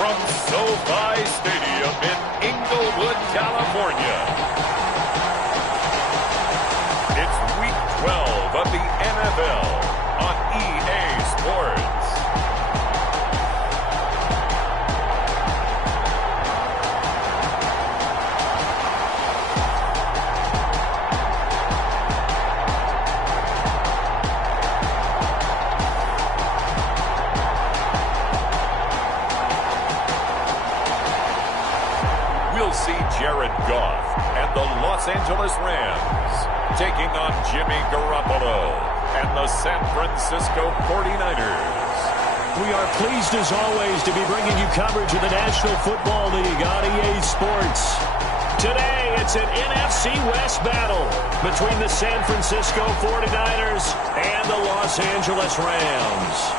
from SoFi Stadium in Inglewood, California. It's Week 12 of the NFL on EA Sports. Jared Goff and the Los Angeles Rams taking on Jimmy Garoppolo and the San Francisco 49ers. We are pleased as always to be bringing you coverage of the National Football League on EA Sports. Today it's an NFC West battle between the San Francisco 49ers and the Los Angeles Rams.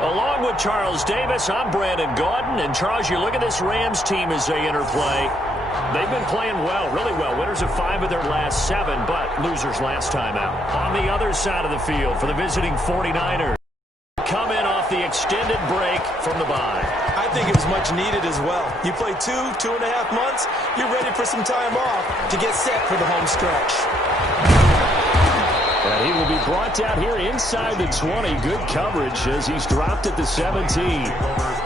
Along with Charles Davis, I'm Brandon Gaudin. And Charles, you look at this Rams team as they interplay. They've been playing well, really well. Winners of 5 of their last 7, but losers last time out. On the other side of the field for the visiting 49ers. Come in off the extended break from the bye. I think it was much needed as well. You play 2.5 months, you're ready for some time off to get set for the home stretch. And he will be brought down here inside the 20. Good coverage as he's dropped at the 17.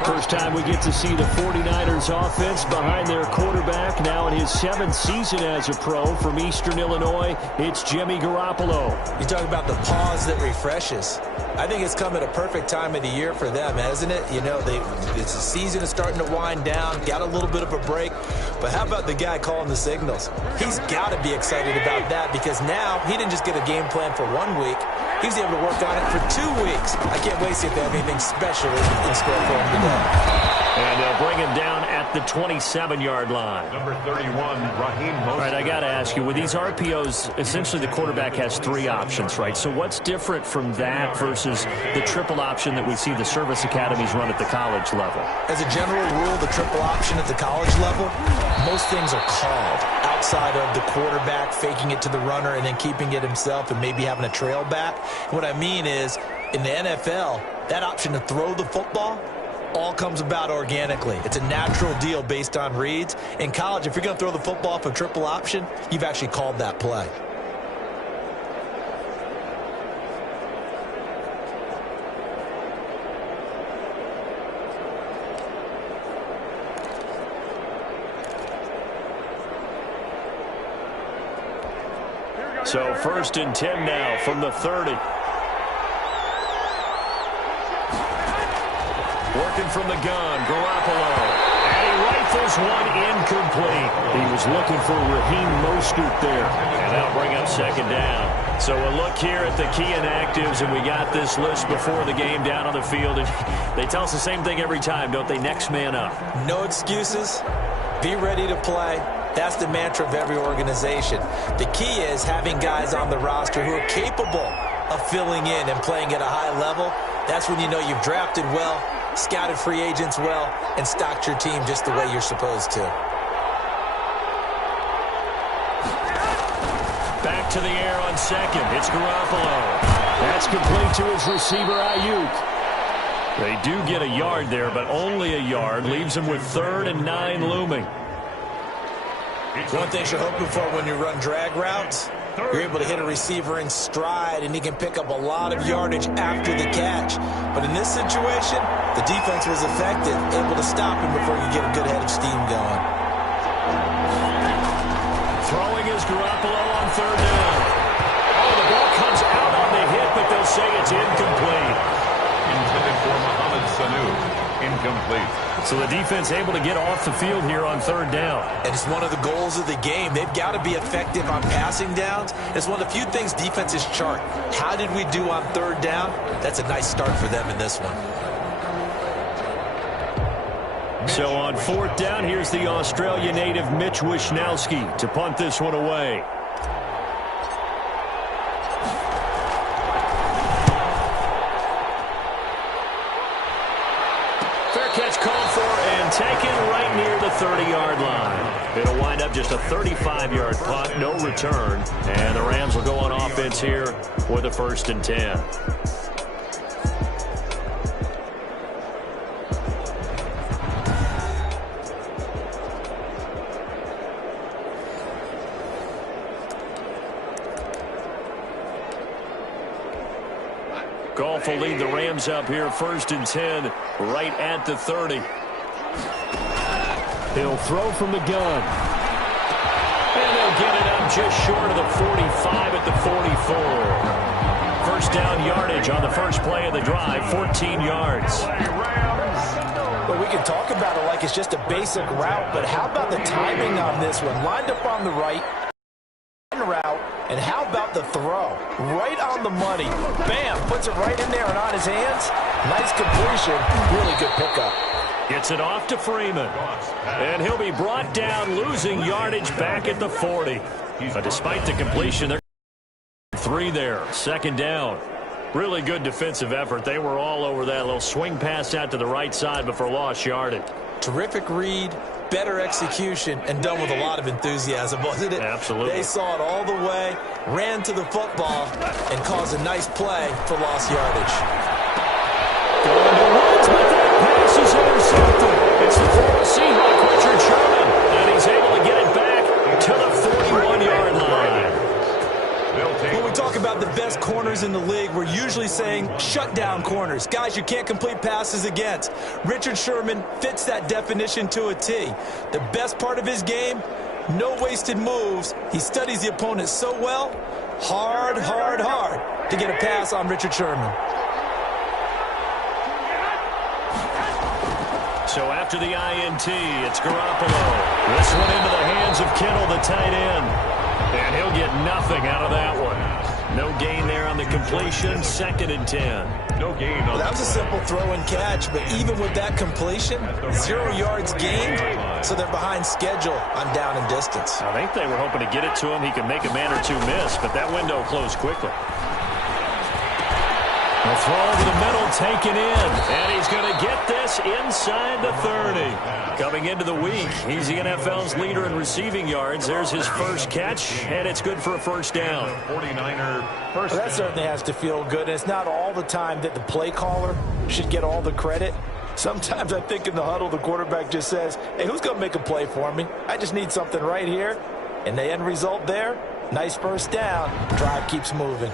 First time we get to see the 49ers offense behind their quarterback. Now in his 7th season as a pro from Eastern Illinois, it's Jimmy Garoppolo. You talk about the pause that refreshes. I think it's come at a perfect time of the year for them, hasn't it? You know, the season is starting to wind down, got a little bit of a break. But how about the guy calling the signals? He's got to be excited about that because now he didn't just get a game plan for 1 week. He was able to work on it for 2 weeks. I can't wait to see if they have anything special in store for him today. And they'll bring him down at the 27-yard line. Number 31, Raheem Mostert. All right, I got to ask you, with these RPOs, essentially the quarterback has 3 options, right? So what's different from that versus the triple option that we see the service academies run at the college level? As a general rule, the triple option at the college level, most things are called outside of the quarterback faking it to the runner and then keeping it himself and maybe having a trail back. What I mean is, in the NFL, that option to throw the football all comes about organically. It's a natural deal based on reads. In college, if you're going to throw the football off a triple option, you've actually called that play. So 1st and 10 now from the 30. Working from the gun, Garoppolo. And he rifles one incomplete. He was looking for Raheem Mostert there. And that'll bring up 2nd down. So a look here at the key inactives, and we got this list before the game down on the field. And they tell us the same thing every time, don't they? Next man up. No excuses. Be ready to play. That's the mantra of every organization. The key is having guys on the roster who are capable of filling in and playing at a high level. That's when you know you've drafted well, scouted free agents well, and stocked your team just the way you're supposed to. Back to the air on 2nd. It's Garoppolo. That's complete to his receiver, Ayuk. They do get a yard there, but only a yard. Leaves him with 3rd and 9 looming. One thing you're hoping for when you run drag routes, you're able to hit a receiver in stride, and he can pick up a lot of yardage after the catch. But in this situation, the defense was effective, able to stop him before you get a good head of steam going. Throwing is Garoppolo on 3rd down. Oh, the ball comes out on the hit, but they'll say it's incomplete. Intended for Mohamed Sanu. Incomplete. So the defense able to get off the field here on 3rd down. And it's one of the goals of the game. They've got to be effective on passing downs. It's one of the few things defenses chart. How did we do on 3rd down? That's a nice start for them in this one. So on 4th down, here's the Australia native Mitch Wishnowsky to punt this one away. Fair catch called for and taken right the 30-yard line. It'll wind up just a 35-yard punt, no return. And the Rams will go on offense here with a 1st and 10. Goff will lead the Rams up here, 1st and 10, right at the 30. He'll throw from the gun. And they'll get it up just short of the 45 at the 44. 1st down yardage on the first play of the drive, 14 yards. But we can talk about it like it's just a basic route, but how about the timing on this one? Lined up on the right route, and how about the throw? Right on the money. Bam, puts it right in there and on his hands. Nice completion. Really good pickup. Gets it off to Freeman. And he'll be brought down, losing yardage back at the 40. But despite the completion, they're 3 there. 2nd down. Really good defensive effort. They were all over that little swing pass out to the right side before lost yardage. Terrific read, better execution, and done with a lot of enthusiasm, wasn't it? Absolutely. They saw it all the way, ran to the football, and caused a nice play for lost yardage. Going to Woods, but that pass is intercepted. It's the former Seahawk, Richard Sherman, and he's able to get it back to the 41-yard line. When we talk about the best corners in the league, we're usually saying shutdown corners, guys you can't complete passes against. Richard Sherman fits that definition to a T. The best part of his game, no wasted moves. He studies the opponent so well, hard to get a pass on Richard Sherman. So after the INT, it's Garoppolo. This one into the hands of Kittle, the tight end. And he'll get nothing out of that one. No gain there on the completion. 2nd and 10. No gain. Well, that was a simple throw and catch, but even with that completion, 0 yards gained, so they're behind schedule on down and distance. I think they were hoping to get it to him. He could make a man or two miss, but that window closed quickly. The throw over the middle, taken in, and he's going to get this inside the 30. Coming into the week, he's the NFL's leader in receiving yards. There's his first catch, and it's good for a 1st down. 49er Well, that certainly has to feel good. It's not all the time that the play caller should get all the credit. Sometimes I think in the huddle, the quarterback just says, hey, who's going to make a play for me? I just need something right here. And the end result there, nice 1st down. Drive keeps moving.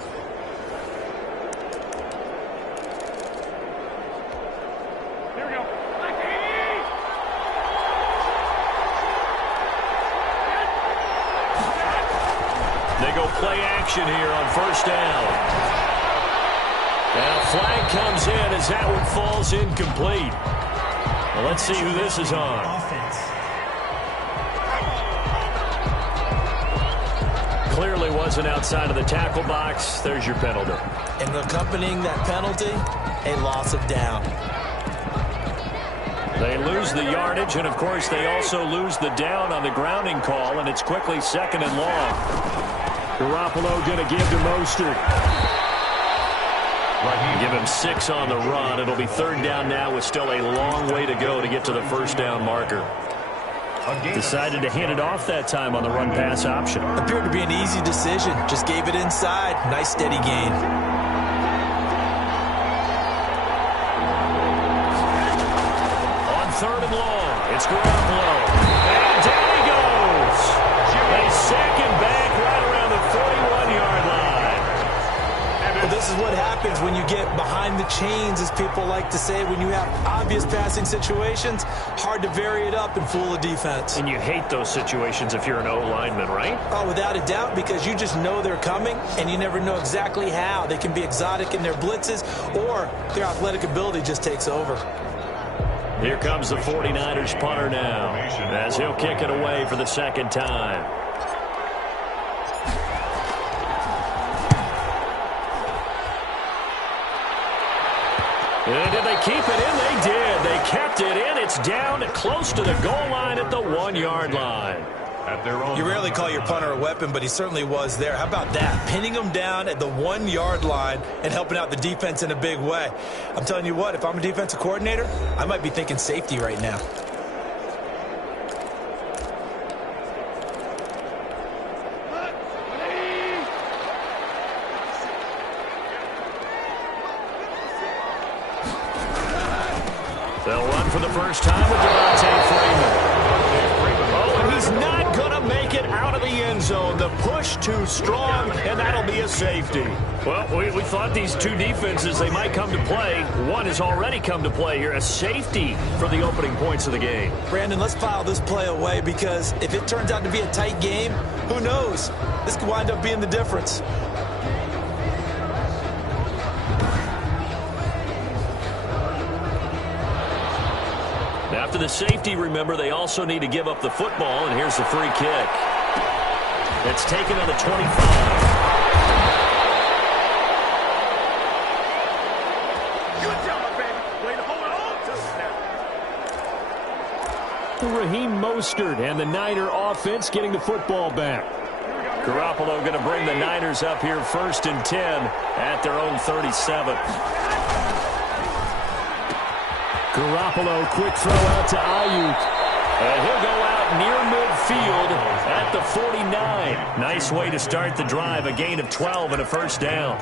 Play action here on 1st down. And a flag comes in as that one falls incomplete. Well, let's see who this is on. Clearly wasn't outside of the tackle box. There's your penalty. And accompanying that penalty, a loss of down. They lose the yardage, and of course they also lose the down on the grounding call, and it's quickly 2nd and long. Garoppolo going to give to Mostert. Give him 6 on the run. It'll be 3rd down now with still a long way to go to get to the 1st down marker. Decided to hand it off that time on the run-pass option. Appeared to be an easy decision. Just gave it inside. Nice steady gain. On 3rd and long, it's Garoppolo. And down he goes. They sack him back right around the 41-yard line. Well, this is what happens when you get behind the chains, as people like to say. When you have obvious passing situations, hard to vary it up and fool the defense. And you hate those situations if you're an O-lineman, right? Oh, without a doubt, because you just know they're coming, and you never know exactly how. They can be exotic in their blitzes, or their athletic ability just takes over. Here comes the 49ers punter now, as he'll kick it away for the 2nd time. And did they keep it in? They did. They kept it in. It's down close to the goal line at the 1-yard line. You rarely call your punter a weapon, but he certainly was there. How about that? Pinning him down at the 1-yard line and helping out the defense in a big way. I'm telling you what, if I'm a defensive coordinator, I might be thinking safety right now. down for the first time with Devontae Freeman. Oh, and he's not going to make it out of the end zone. The push too strong, and that'll be a safety. Well, we thought these two defenses, they might come to play. One has already come to play here. A safety for the opening points of the game. Brandon, let's file this play away because if it turns out to be a tight game, who knows? This could wind up being the difference. After the safety, remember, they also need to give up the football, and here's the free kick. It's taken on the 25. Raheem Mostert and the Niner offense getting the football back. Garoppolo going to bring the Niners up here 1st and 10 at their own 37. Garoppolo, quick throw out to Ayuk. And he'll go out near midfield at the 49. Nice way to start the drive, a gain of 12 and a first down.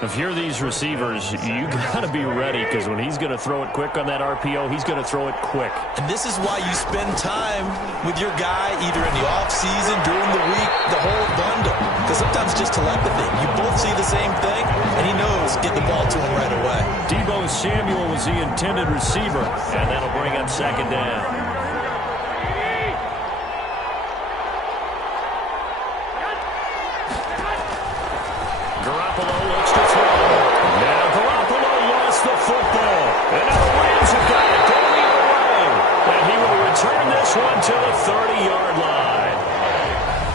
If you're these receivers, you got to be ready because when he's going to throw it quick on that RPO, he's going to throw it quick. And this is why you spend time with your guy either in the offseason, during the week, the whole bundle. Because sometimes it's just telepathy. You both see the same thing, and he knows get the ball to him right away. Deebo Samuel was the intended receiver, and that'll bring up 2nd down. Garoppolo looks to throw. Now Garoppolo lost the football. And now the Rams have got it going the other way. And he will return this one to the 30-yard line.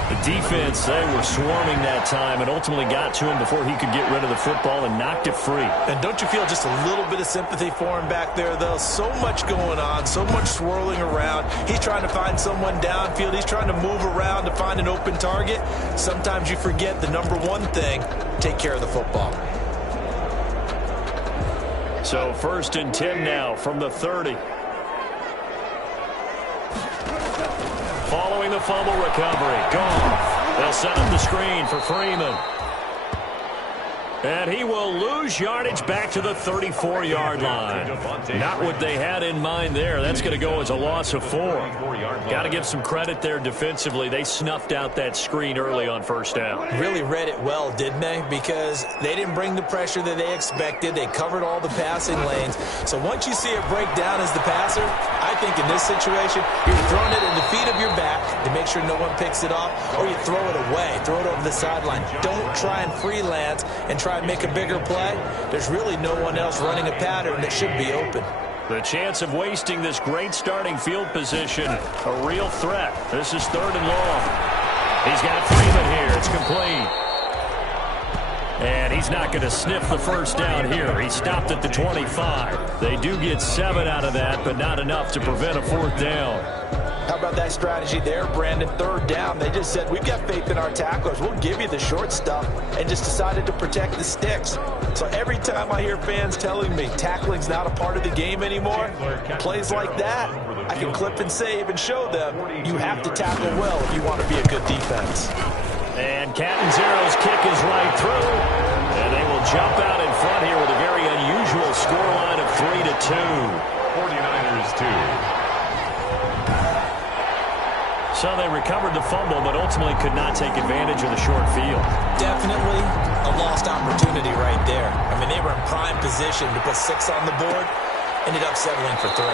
The defense, they were swarming that time and ultimately got to him before he could get rid of the football and knocked it free. And don't you feel just a little bit of sympathy for him back there, though? So much going on, so much swirling around. He's trying to find someone downfield. He's trying to move around to find an open target. Sometimes you forget the number one thing, take care of the football. So 1st and 10 now from the 30. Following the fumble recovery, Goff. They'll set up the screen for Freeman. And he will lose yardage back to the 34-yard line. Not what they had in mind there. That's going to go as a loss of 4. Got to give some credit there defensively. They snuffed out that screen early on 1st down. Really read it well, didn't they? Because they didn't bring the pressure that they expected. They covered all the passing lanes. So once you see it break down as the passer, I think in this situation, you're throwing it in the feet of your back to make sure no one picks it off, or you throw it away, throw it over the sideline. Don't try and freelance and try and make a bigger play. There's really no one else running a pattern that should be open. The chance of wasting this great starting field position, a real threat. This is 3rd and long. He's got Freeman here. It's complete. And he's not going to sniff the first down here. He stopped at the 25. They do get 7 out of that, but not enough to prevent a 4th down. How about that strategy there, Brandon? 3rd down. They just said, we've got faith in our tacklers. We'll give you the short stuff, and just decided to protect the sticks. So every time I hear fans telling me tackling's not a part of the game anymore, plays like that, I can clip and save and show them you have to tackle well if you want to be a good defense. And Catanzaro's kick is right through, and they will jump out in front here with a very unusual scoreline of 3-2. 49ers 2. So they recovered the fumble, but ultimately could not take advantage of the short field. Definitely a lost opportunity right there. I mean, they were in prime position to put 6 on the board, ended up settling for 3.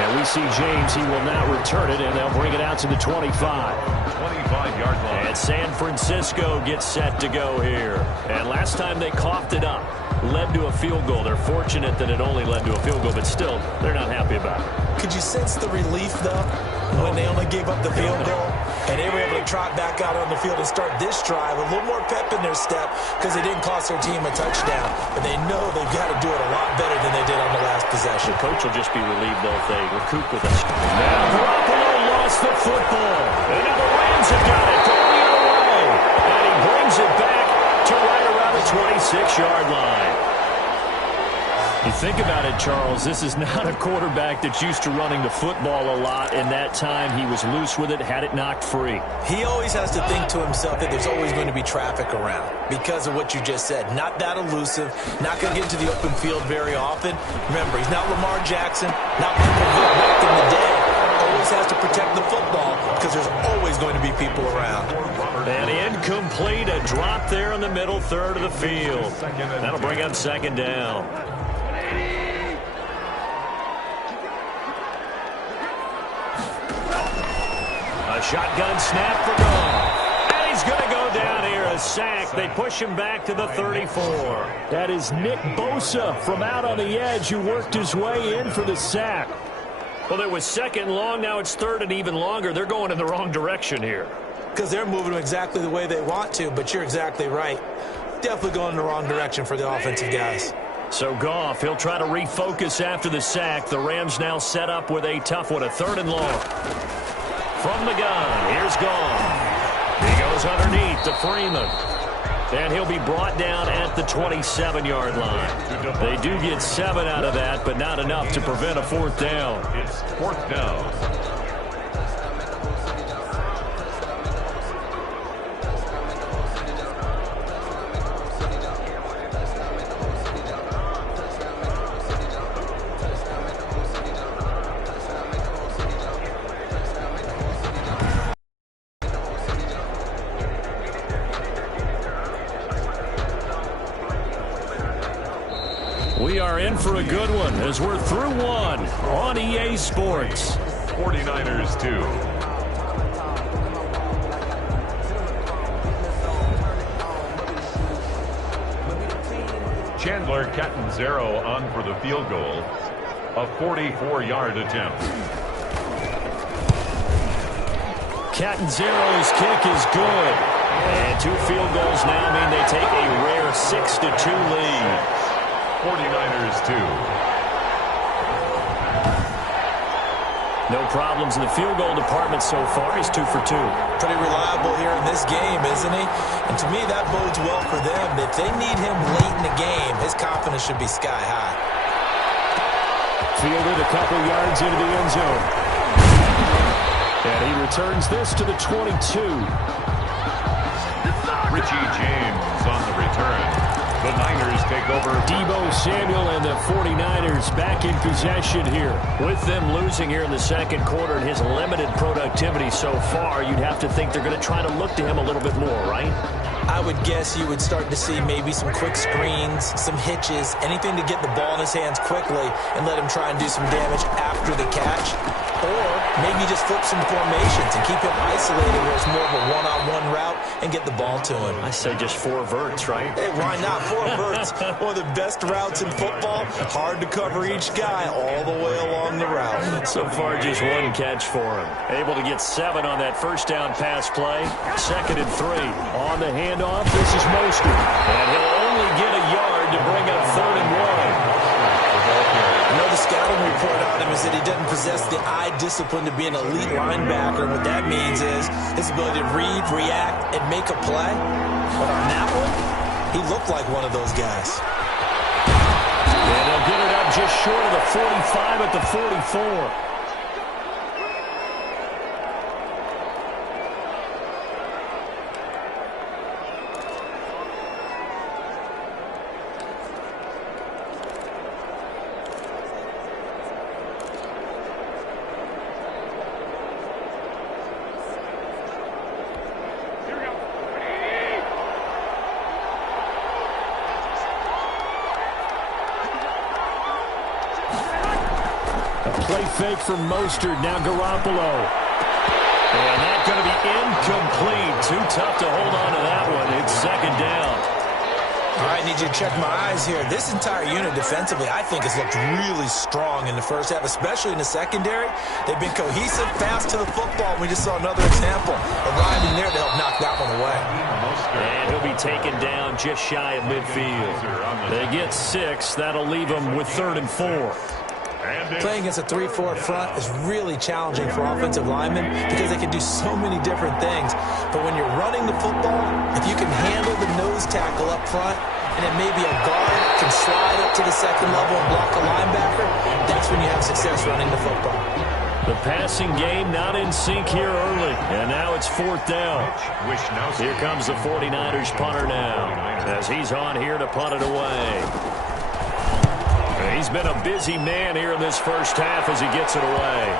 And we see James, he will now return it, and they'll bring it out to the 25. 25-yard line. And San Francisco gets set to go here. And last time they coughed it up, led to a field goal. They're fortunate that it only led to a field goal, but still, they're not happy about it. Could you sense the relief, though, when they only gave up the field goal? And they were able to trot back out on the field and start this drive with a little more pep in their step because they didn't cost their team a touchdown. But they know they've got to do it a lot better than they did on the last possession. The coach will just be relieved, though, if they recoup with us. Now Garoppolo lost the football. And now the Rams have got it going the other way. And he brings it back to right around the 26-yard line. You think think about it, Charles, this is not a quarterback that's used to running the football a lot. In that time, he was loose with it, had it knocked free. He always has to think to himself that there's always going to be traffic around because of what you just said. Not that elusive, not going to get into the open field very often. Remember, he's not Lamar Jackson, not Michael Vick back in the day. Always has to protect the football because there's always going to be people around. And incomplete, a drop there in the middle third of the field. That'll bring up second down. A shotgun snap for Goff. And he's going to go down here, a sack. They push him back to the 34. That is Nick Bosa from out on the edge who worked his way in for the sack. Well, it was second and long. Now it's third and even longer. They're going in the wrong direction here. Because they're moving them exactly the way they want to, but you're exactly right. Definitely going in the wrong direction for the offensive guys. So Goff, he'll try to refocus after the sack. The Rams now set up with a tough one, a third and long. From the gun, here's Goff. He goes underneath to Freeman. And he'll be brought down at the 27-yard line. They do get 7 out of that, but not enough to prevent a fourth down. It's fourth down. We are in for a good one as we're through one on EA Sports. 49ers 2. Chandler Catanzaro on for the field goal. A 44-yard attempt. Catanzaro's kick is good. And 2 field goals now mean they take a rare 6-2 lead. 49ers 2. No problems in the field goal department so far. He's 2 for 2. Pretty reliable here in this game, isn't he? And to me, that bodes well for them. If they need him late in the game, his confidence should be sky high. Fielded a couple yards into the end zone. And he returns this to the 22. Richie James on the return. The Niners take over. Deebo Samuel and the 49ers back in possession here. With them losing here in the second quarter and his limited productivity so far, you'd have to think they're going to try to look to him a little bit more, right? I would guess you would start to see maybe some quick screens, some hitches, anything to get the ball in his hands quickly and let him try and do some damage after the catch. Or maybe just flip some formations and keep him isolated where it's more of a one-on-one route and get the ball to him. I say just 4 verts, right? Hey, why not? 4 verts, one of the best routes in football. Hard to cover each guy all the way along the route. So far, just 1 catch for him. Able to get 7 on that first down pass play. 2nd and 3. On the handoff, this is Mostert. And he'll only get a yard to bring up 3rd and 1. You know, the scouting report on him is that he doesn't possess the eye discipline to be an elite linebacker. What that means is his ability to read, react, and make a play. But on that one, he looked like one of those guys. And they'll get it up just short of the 45 at the 44. Play fake from Mostert, now Garoppolo. And that's going to be incomplete. Too tough to hold on to that one. It's 2nd down. All right, need you to check my eyes here. This entire unit defensively, I think, has looked really strong in the first half, especially in the secondary. They've been cohesive, fast to the football. We just saw another example arriving there to help knock that one away. And he'll be taken down just shy of midfield. They get 6. That'll leave them with 3rd and 4. Playing against a 3-4 front is really challenging for offensive linemen because they can do so many different things. But when you're running the football, if you can handle the nose tackle up front and then maybe a guard can slide up to the second level and block a linebacker, that's when you have success running the football. The passing game not in sync here early, and now it's 4th down. Here comes the 49ers punter now, as he's on here to punt it away. He's been a busy man here in this first half as he gets it away.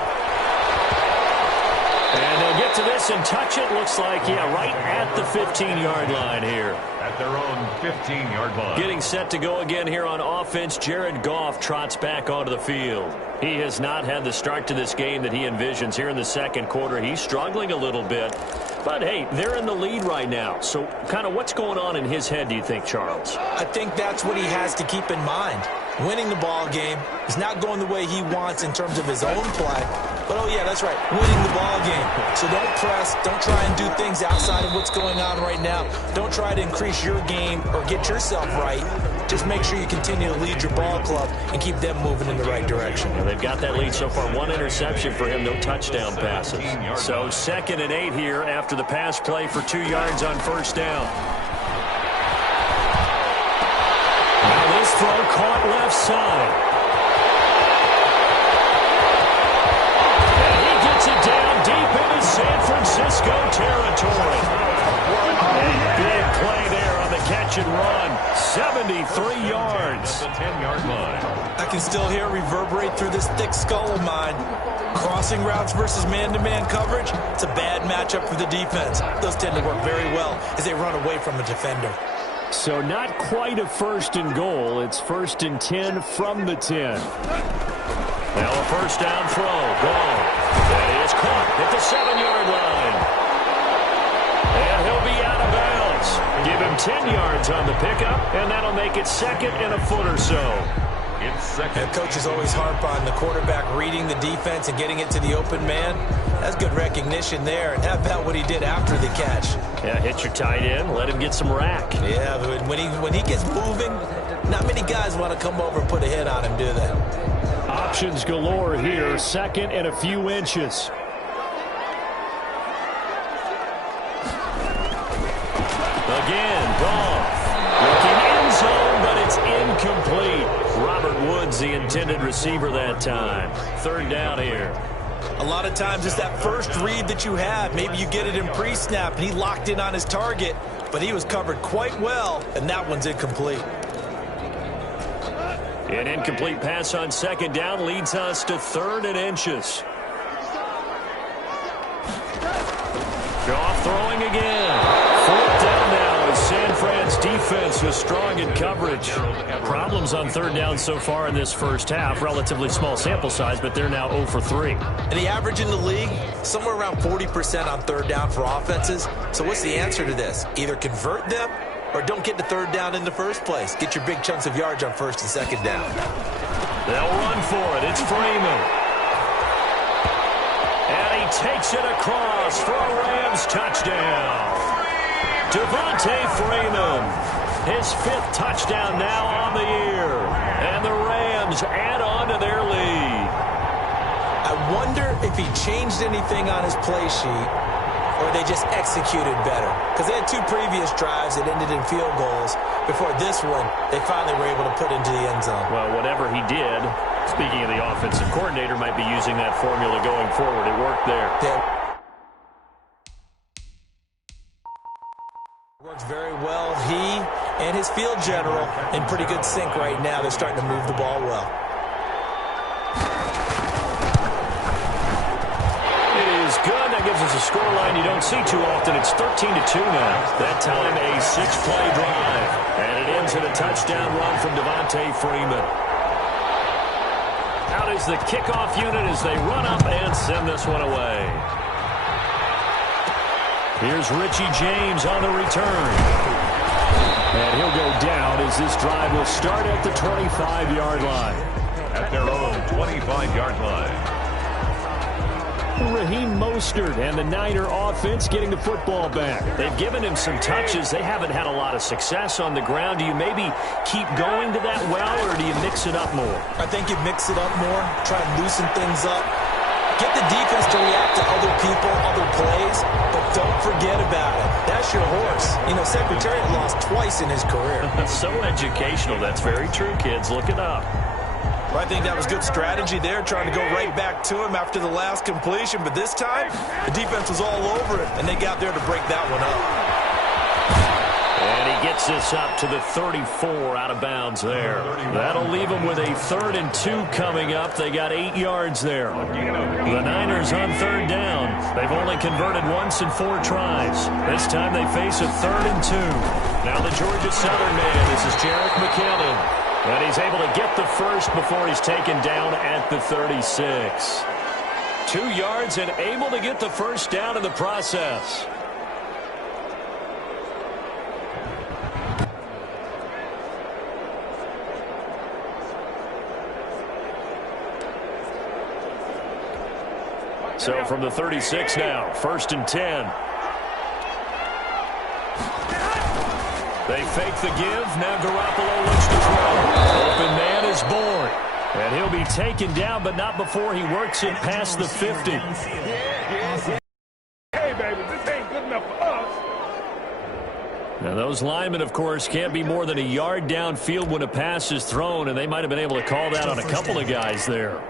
And they'll get to this and touch it. Looks like, yeah, right at the 15-yard line here. At their own 15-yard line. Getting set to go again here on offense. Jared Goff trots back onto the field. He has not had the start to this game that he envisions here in the second quarter. He's struggling a little bit. But, hey, they're in the lead right now. So kind of what's going on in his head, do you think, Charles? I think that's what he has to keep in mind. Winning the ball game is not going the way he wants in terms of his own play. But, oh, yeah, that's right, winning the ball game. So don't press. Don't try and do things outside of what's going on right now. Don't try to increase your game or get yourself right. Just make sure you continue to lead your ball club and keep them moving in the right direction. Well, they've got that lead so far. 1 interception for him, no touchdown passes. So 2nd and 8 here after the pass play for 2 yards on first down. Now this throw caught left side. And he gets it down deep into San Francisco territory. A big play there on the catch and run. 73 yards. The 10-yard line. I can still hear it reverberate through this thick skull of mine. Crossing routes versus man-to-man coverage, it's a bad matchup for the defense. Those tend to work very well as they run away from a defender. So not quite a 1st and goal. It's 1st and 10 from the 10. Now a first down throw. Gone. That is caught at the 7-yard line. And he'll be out of bounds. Give him 10 yards on the pickup, and that'll make it 2nd and a foot or so. It's 2nd. And coaches always harp on the quarterback reading the defense and getting it to the open man. That's good recognition there. And how about what he did after the catch? Yeah, hit your tight end, let him get some rack. Yeah, but when he gets moving, not many guys want to come over and put a hit on him, do they? Options galore here. 2nd and a few inches. Again, Goff. Looking end zone, but it's incomplete. Robert Woods, the intended receiver that time. 3rd down here. A lot of times it's that first read that you have. Maybe you get it in pre-snap, and he locked in on his target, but he was covered quite well, and that one's incomplete. An incomplete pass on 2nd down leads us to 3rd and inches. Goff throwing again. 4th down now as San Fran's defense was strong in coverage. Problems on 3rd down so far in this first half. Relatively small sample size, but they're now 0 for 3. And the average in the league, somewhere around 40% on 3rd down for offenses. So what's the answer to this? Either convert them or don't get to 3rd down in the first place. Get your big chunks of yards on 1st and 2nd down. They'll run for it. It's Freeman. And he takes it across for a Rams touchdown. Devontae Freeman, his 5th touchdown now on the year. And the Rams add on to their lead. I wonder if he changed anything on his play sheet or they just executed better. Because they had 2 previous drives that ended in field goals. Before this one, they finally were able to put into the end zone. Well, whatever he did, speaking of the offensive coordinator, might be using that formula going forward. It worked there. Yeah. Works very well. He and his field general in pretty good sync right now. They're starting to move the ball well. It is good. That gives us a scoreline you don't see too often. It's 13-2 now. That time a 6-play drive. And it ends in a touchdown run from Devontae Freeman. Out is the kickoff unit as they run up and send this one away. Here's Richie James on the return. And he'll go down as this drive will start at the 25-yard line. At their own 25-yard line. Raheem Mostert and the Niner offense getting the football back. They've given him some touches. They haven't had a lot of success on the ground. Do you maybe keep going to that well, or do you mix it up more? I think you mix it up more, try and loosen things up. Get the defense to react to other people, other plays, but don't forget about it. That race your horse. You know, Secretariat lost twice in his career. So educational. That's very true, kids. Look it up. Well, I think that was good strategy there, trying to go right back to him after the last completion. But this time, the defense was all over it, and they got there to break that one up. And he gets this up to the 34 out of bounds there. That'll leave them with a 3rd and 2 coming up. They got 8 yards there. The Niners on 3rd down. They've only converted once in 4 tries. This time they face a 3rd and 2. Now the Georgia Southern man. This is Jarek McKinnon. And he's able to get the first before he's taken down at the 36. 2 yards and able to get the first down in the process. So from the 36 now, 1st and 10. They fake the give. Now Garoppolo looks to throw. Open man is born. And he'll be taken down, but not before he works it past the 50. Hey, baby, this ain't good enough for us. Now, those linemen, of course, can't be more than a yard downfield when a pass is thrown, and they might have been able to call that on a couple of guys there.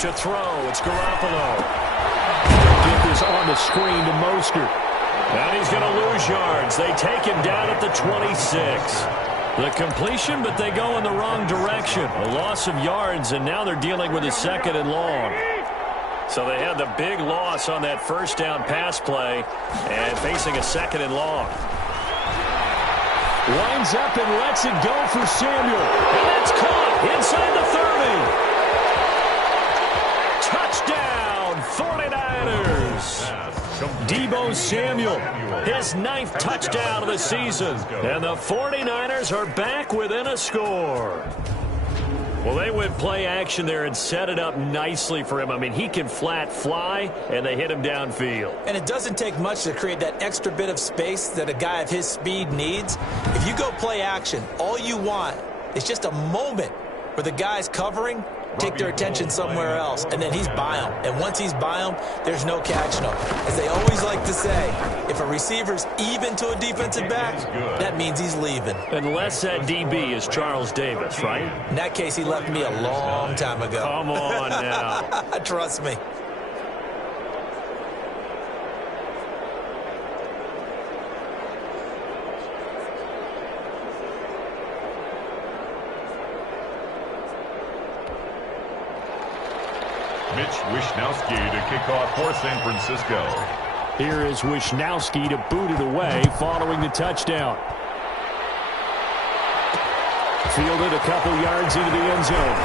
To throw, it's Garoppolo. Get this on the screen to Mostert. And he's going to lose yards. They take him down at the 26. The completion, but they go in the wrong direction. A loss of yards, and now they're dealing with a 2nd and long. So they had the big loss on that 1st down pass play and facing a 2nd and long. Winds up and lets it go for Samuel. And that's caught inside the 30. Touchdown, 49ers. Deebo Samuel, his 9th touchdown of the season. And the 49ers are back within a score. Well, they went play action there and set it up nicely for him. I mean, he can flat fly, and they hit him downfield. And it doesn't take much to create that extra bit of space that a guy of his speed needs. If you go play action, all you want is just a moment where the guy's covering, take their attention somewhere else, and then he's by him. And once he's by him, there's no catching him. As they always like to say, if a receiver's even to a defensive back, that means he's leaving. Unless that DB is Charles Davis, right? In that case, he left me a long time ago. Come on now. Trust me. Mitch Wishnowsky to kick off for San Francisco. Here is Wishnowsky to boot it away following the touchdown. Fielded a couple yards into the end zone.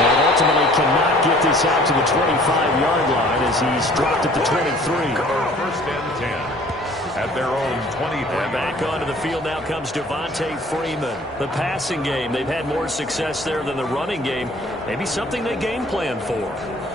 And ultimately cannot get this out to the 25-yard line as he's dropped at the 23. 1st and 10. At their own 20. And back onto the field now comes Devontae Freeman. The passing game, they've had more success there than the running game. Maybe something they game plan for.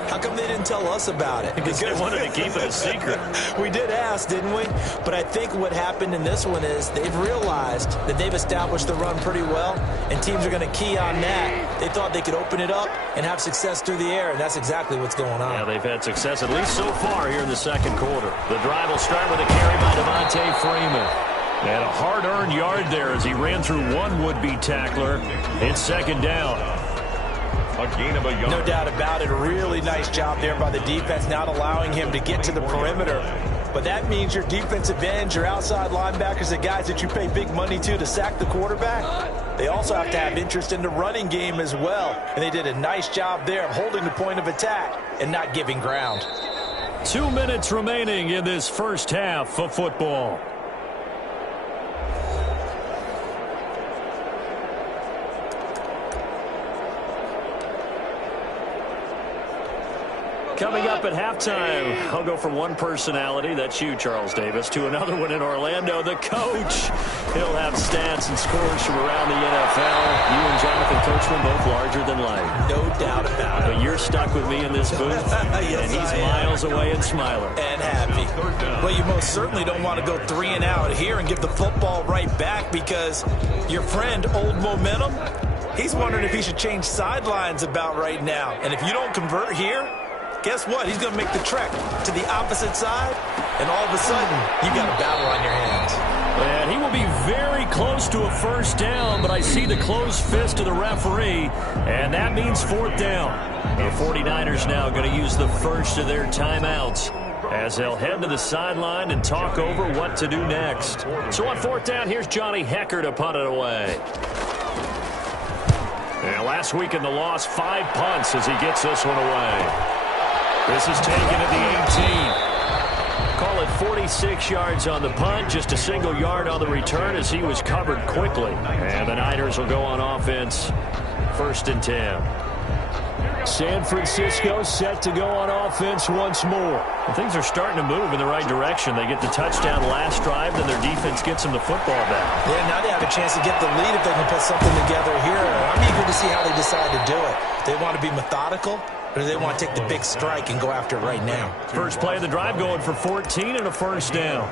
How come they didn't tell us about it? Because they wanted to keep it a secret. We did ask, didn't we? But I think what happened in this one is they've realized that they've established the run pretty well, and teams are going to key on that. They thought they could open it up and have success through the air, and that's exactly what's going on. Yeah, they've had success, at least so far here in the 2nd quarter. The drive will start with a carry by Devontae Freeman. And a hard-earned yard there as he ran through one would-be tackler. It's 2nd down. A gain of a yard. No doubt about it. A really nice job there by the defense, not allowing him to get to the perimeter. But that means your defensive ends, your outside linebackers, the guys that you pay big money to sack the quarterback, they also have to have interest in the running game as well. And they did a nice job there of holding the point of attack and not giving ground. 2 minutes remaining in this first half of football. Coming up at halftime, I'll go from one personality, that's you, Charles Davis, to another one in Orlando, the coach. He'll have stats and scores from around the NFL. You and Jonathan Coachman both larger than life. No doubt about it. But you're stuck with me in this booth, yes, and he's miles away and smiling. And happy. Well, you most certainly don't want to go 3 and out here and give the football right back because your friend, Old Momentum, He's wondering if he should change sidelines about right now. And if you don't convert here, guess what? He's going to make the trek to the opposite side, and all of a sudden, you've got a battle on your hands. And he will be very close to a first down, but I see the closed fist of the referee, and that means fourth down. The 49ers now going to use the first of their timeouts as they'll head to the sideline and talk over what to do next. So on fourth down, here's Johnny Hecker to punt it away. And last week in the loss, 5 punts as he gets this one away. This is taken at the 18. Call it 46 yards on the punt, just a single yard on the return as he was covered quickly. And the Niners will go on offense, 1st and 10. San Francisco set to go on offense once more. Well, things are starting to move in the right direction. They get the touchdown last drive, then their defense gets them the football back. Yeah, now they have a chance to get the lead if they can put something together here. I'm eager to see how they decide to do it. They want to be methodical, or do they want to take the big strike and go after it right now? First play of the drive going for 14 and a first down.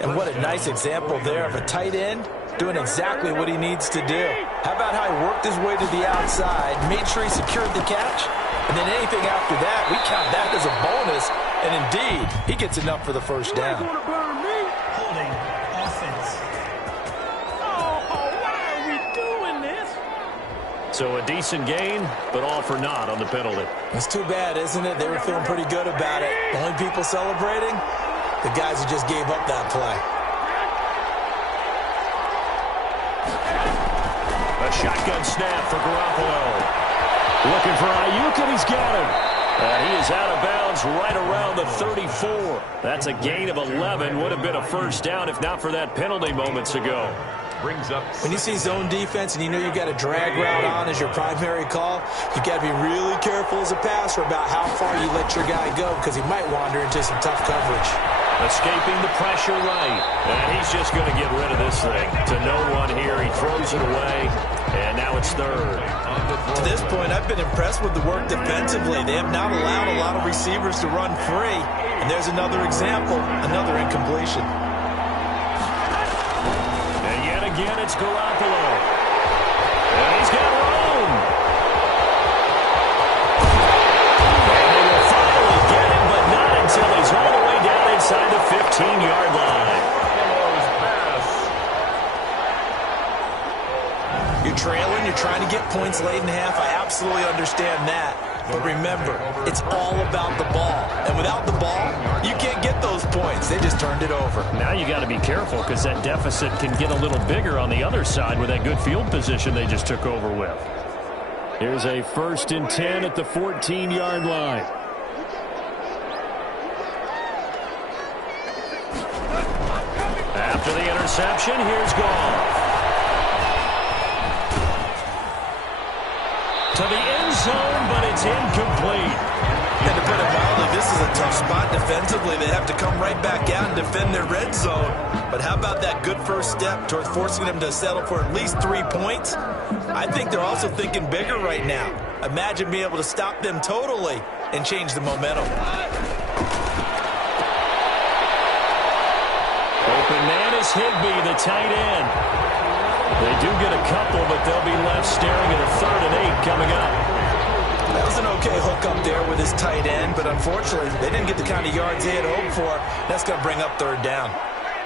And what a nice example there of a tight end doing exactly what he needs to do. How about how he worked his way to the outside, made sure he secured the catch, and then anything after that, we count that as a bonus, and indeed, he gets enough for the first down. Holding offense. Oh, why are we doing this? So a decent gain, but all for naught on the penalty. It's too bad, isn't it? They were feeling pretty good about it. The only people celebrating, the guys who just gave up that play. A shotgun snap for Garoppolo. Looking for Ayuk, and he's got him. He is out of bounds right around the 34. That's a gain of 11. Would have been a first down if not for that penalty moments ago. When you see zone defense and you know you've got a drag route on as your primary call, you've got to be really careful as a passer about how far you let your guy go because he might wander into some tough coverage. Escaping the pressure right. And he's just going to get rid of this thing. To no one here. He throws it away. And now it's third. To this point, I've been impressed with the work defensively. They have not allowed a lot of receivers to run free. And there's another example, another incompletion. And yet again, it's Garoppolo. And he's got room. And they will finally get him, but not until he's all the way down inside the 15-yard line. You're trailing, you're trying to get points late in half. I absolutely understand that. But remember, it's all about the ball. And without the ball, you can't get those points. They just turned it over. Now you got to be careful because that deficit can get a little bigger on the other side with that good field position they just took over with. Here's a 1st and 10 at the 14-yard line. After the interception, here's Goff. To the end zone, but it's incomplete. And to put it mildly, this is a tough spot defensively. They have to come right back out and defend their red zone. But how about that good first step towards forcing them to settle for at least 3 points? I think they're also thinking bigger right now. Imagine being able to stop them totally and change the momentum. Open man is Higbee, the tight end. They do get a couple, but they'll be left staring at a 3rd and 8 coming up. That was an okay hook up there with his tight end, but unfortunately, they didn't get the kind of yards they had hoped for. That's going to bring up 3rd down.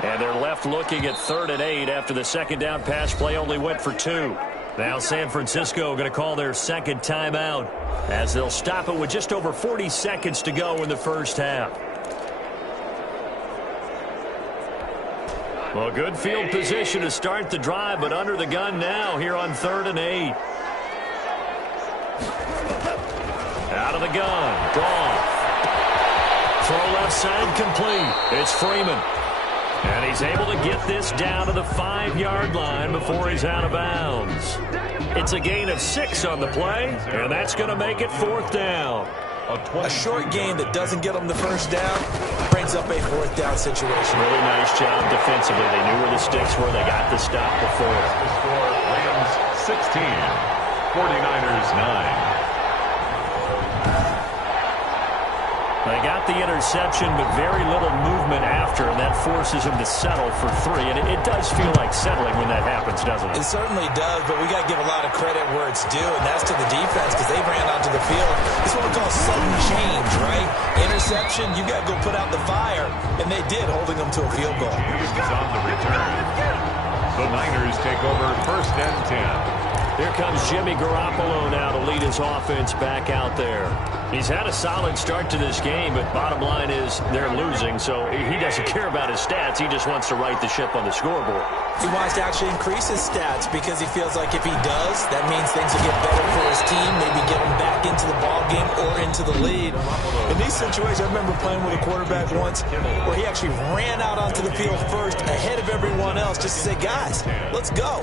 And they're left looking at 3rd and 8 after the second down pass play only went for 2. Now San Francisco going to call their second timeout as they'll stop it with just over 40 seconds to go in the first half. Well, good field position to start the drive, but under the gun now here on 3rd and 8. Out of the gun. Goff. Throw left side complete. It's Freeman. And he's able to get this down to the 5-yard line before he's out of bounds. It's a gain of 6 on the play, and that's going to make it 4th down. A short game that doesn't get them the first down brings up a 4th down situation. Really nice job defensively. They knew where the sticks were. They got the stop before. The score, Rams 16, 49ers 9. They got the interception, but very little movement after, and that forces him to settle for 3. And it does feel like settling when that happens, doesn't it? It certainly does, but we got to give a lot of credit where it's due, and that's to the defense because they ran onto the field. This is what we call sudden change, right? Interception, you got to go put out the fire, and they did, holding them to a field goal. Hughes is on the return. The Niners take over 1st and 10. Here comes Jimmy Garoppolo now to lead his offense back out there. He's had a solid start to this game, but bottom line is they're losing, so he doesn't care about his stats. He just wants to right the ship on the scoreboard. He wants to actually increase his stats because he feels like if he does, that means things will get better for his team, maybe get him back into the ball game or into the lead. In these situations, I remember playing with a quarterback once where he actually ran out onto the field first ahead of everyone else just to say, guys, let's go.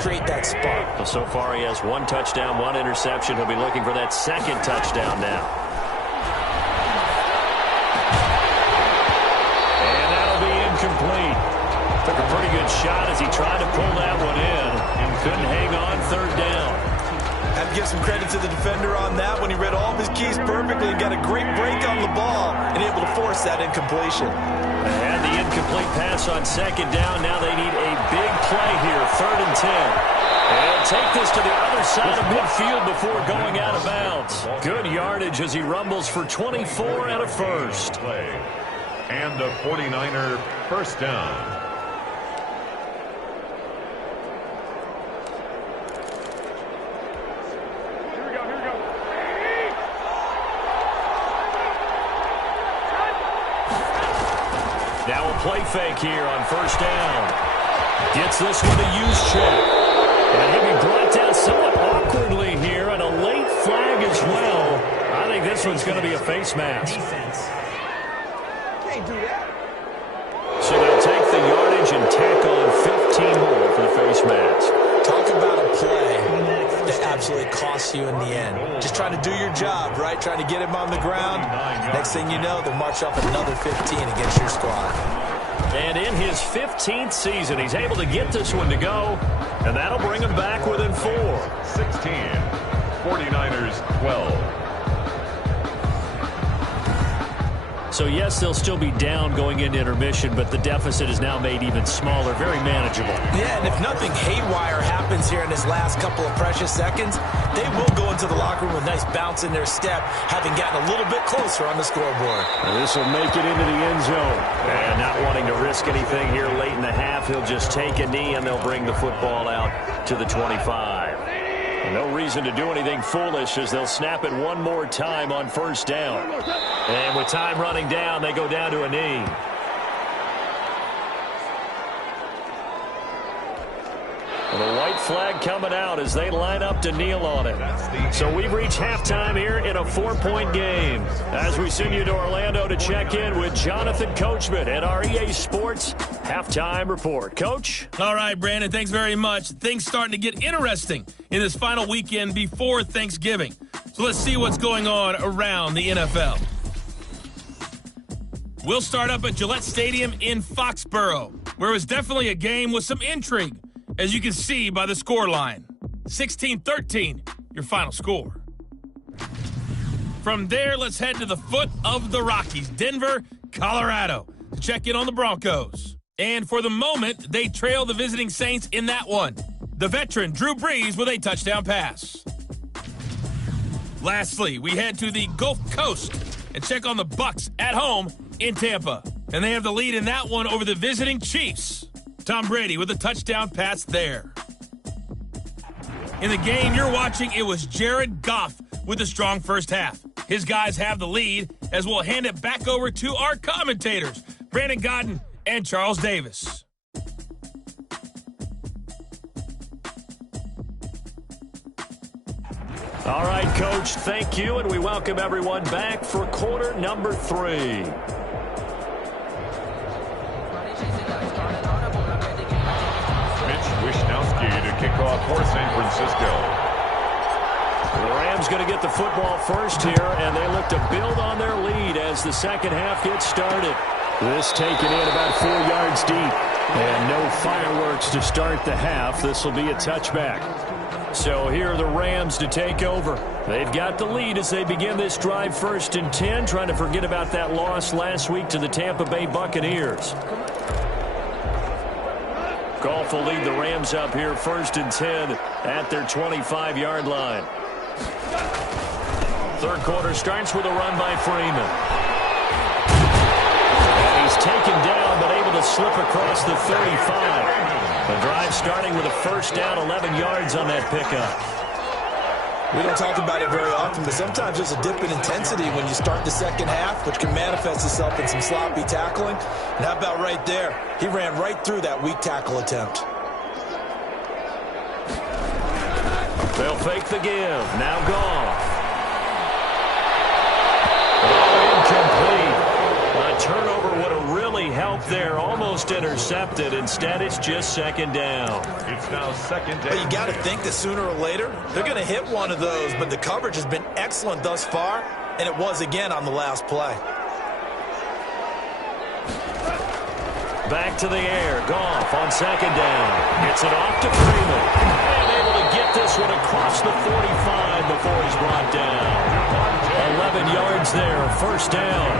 Create that spark. Well, so far he has 1 touchdown, 1 interception. He'll be looking for that 2nd touchdown now. And that'll be incomplete. Took a pretty good shot as he tried to pull that one in and couldn't hang on 3rd down. I have to give some credit to the defender on that when he read all of his keys perfectly and got a great break on the ball and able to force that incompletion. They had the incomplete pass on 2nd down. Now they need a big play here, 3rd and 10. And take this to the other side of midfield before going out of bounds. Good yardage as he rumbles for 24 and a first. And a 49er 1st down. Now a play fake here on 1st down. Gets this with a use check. And he'll be brought down somewhat awkwardly here, and a late flag as well. I think this one's going to be a face mask. Defense. Can't do that. So they'll take the yardage and tack on 15 more for the face mask. Talk about a play that absolutely costs you in the end. Just trying to do your job, right? Trying to get him on the ground. Next thing you know, they'll march off another 15 against your squad. And in his 15th season, he's able to get this one to go, and that'll bring him back within 4. 16. 49ers 12. So, yes, they'll still be down going into intermission, but the deficit is now made even smaller, very manageable. Yeah, and if nothing haywire happens here in his last couple of precious seconds, they will go into the locker room with a nice bounce in their step, having gotten a little bit closer on the scoreboard. This will make it into the end zone. And not wanting to risk anything here late in the half, he'll just take a knee, and they'll bring the football out to the 25. No reason to do anything foolish as they'll snap it one more time on 1st down. And with time running down, they go down to a knee. Well, the white flag coming out as they line up to kneel on it. So we've reached halftime here in a 4-point game. As we send you to Orlando to check in with Jonathan Coachman at our EA Sports Halftime Report. Coach? All right, Brandon, thanks very much. Things starting to get interesting in this final weekend before Thanksgiving. So let's see what's going on around the NFL. We'll start up at Gillette Stadium in Foxborough, where it was definitely a game with some intrigue, as you can see by the score line. 16-13, your final score. From there, let's head to the foot of the Rockies, Denver, Colorado, to check in on the Broncos. And for the moment, they trail the visiting Saints in that one. The veteran Drew Brees with a touchdown pass. Lastly, we head to the Gulf Coast and check on the Bucs at home in Tampa. And they have the lead in that one over the visiting Chiefs. Tom Brady with a touchdown pass there. In the game you're watching, it was Jared Goff with a strong first half. His guys have the lead as we'll hand it back over to our commentators, Brandon Godden and Charles Davis. All right, Coach, thank you, and we welcome everyone back for quarter number 3. To kick off for San Francisco. The Rams going to get the football first here, and they look to build on their lead as the second half gets started. This taken in about 4 yards deep, and no fireworks to start the half. This will be a touchback. So here are the Rams to take over. They've got the lead as they begin this drive 1st and 10, trying to forget about that loss last week to the Tampa Bay Buccaneers. Goff will lead the Rams up here 1st and 10 at their 25-yard line. Third quarter starts with a run by Freeman. And he's taken down but able to slip across the 35. The drive starting with a first down, 11 yards on that pickup. We don't talk about it very often, but sometimes there's a dip in intensity when you start the second half, which can manifest itself in some sloppy tackling. And how about right there? He ran right through that weak tackle attempt. They'll fake the give. Now Goff. Oh, incomplete. A turnover would have really helped there. Almost intercepted. Instead, it's just second down. It's now second down. But you got to think that sooner or later, they're going to hit one of those, but the coverage has been excellent thus far, and it was again on the last play. Back to the air. Goff on second down. Gets it off to Freeman. And able to get this one across the 45 before he's brought down. 11 yards there. First down.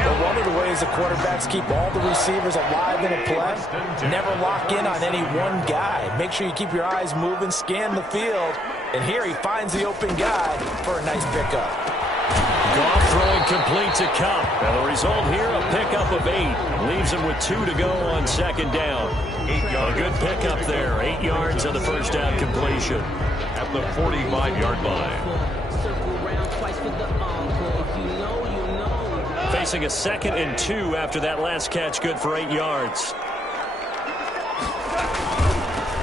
But one of the ways the quarterbacks keep all the receivers alive in a play, never lock in on any one guy. Make sure you keep your eyes moving, scan the field, and here he finds the open guy for a nice pickup. Goff throwing complete to Cup. And the result here, a pickup of 8. Leaves him with 2 to go on second down. A good pickup there. 8 yards on the first down completion. At the 45-yard line. Facing a 2nd and 2 after that last catch, good for 8 yards.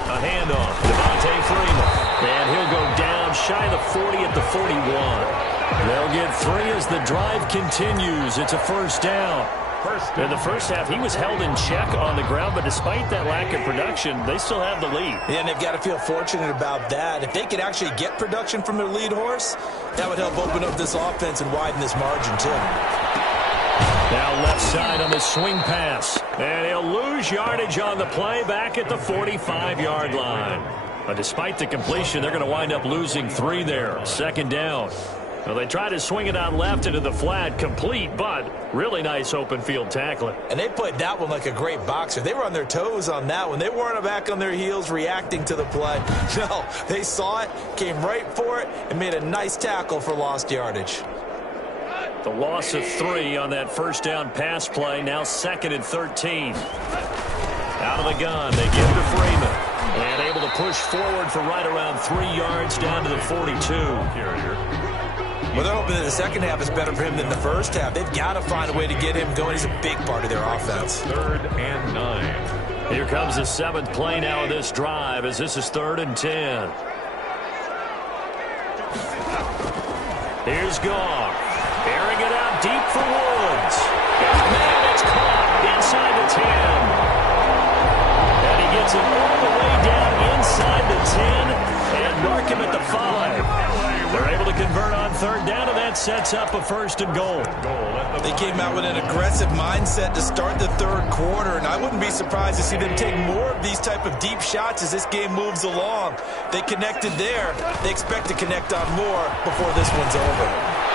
A handoff, Devontae Freeman. And he'll go down shy of the 40 at the 41. They'll get 3 as the drive continues. It's a first down. In the first half, he was held in check on the ground, but despite that lack of production, they still have the lead. Yeah, and they've got to feel fortunate about that. If they could actually get production from their lead horse, that would help open up this offense and widen this margin, too. Now left side on the swing pass. And he'll lose yardage on the play back at the 45-yard line. But despite the completion, they're going to wind up losing 3 there. Second down. Well, they try to swing it on left into the flat, complete, but really nice open field tackling. And they played that one like a great boxer. They were on their toes on that one. They weren't back on their heels reacting to the play. No, they saw it, came right for it, and made a nice tackle for lost yardage. The loss of 3 on that first down pass play, now 2nd and 13. Out of the gun, they give to Freeman. And able to push forward for right around 3 yards down to the 42. Well, they're hoping that the second half is better for him than the first half. They've got to find a way to get him going. He's a big part of their offense. 3rd and 9. Here comes the 7th play now of this drive as this is 3rd and 10. Here's Goff. Airing it out deep for Woods. Man, it's caught inside the 10. And he gets it all the way down inside the 10 and mark him at the 5. They're able to convert on 3rd down, and that sets up a 1st and goal. They came out with an aggressive mindset to start the 3rd quarter, and I wouldn't be surprised to see them take more of these type of deep shots as this game moves along. They connected there. They expect to connect on more before this one's over.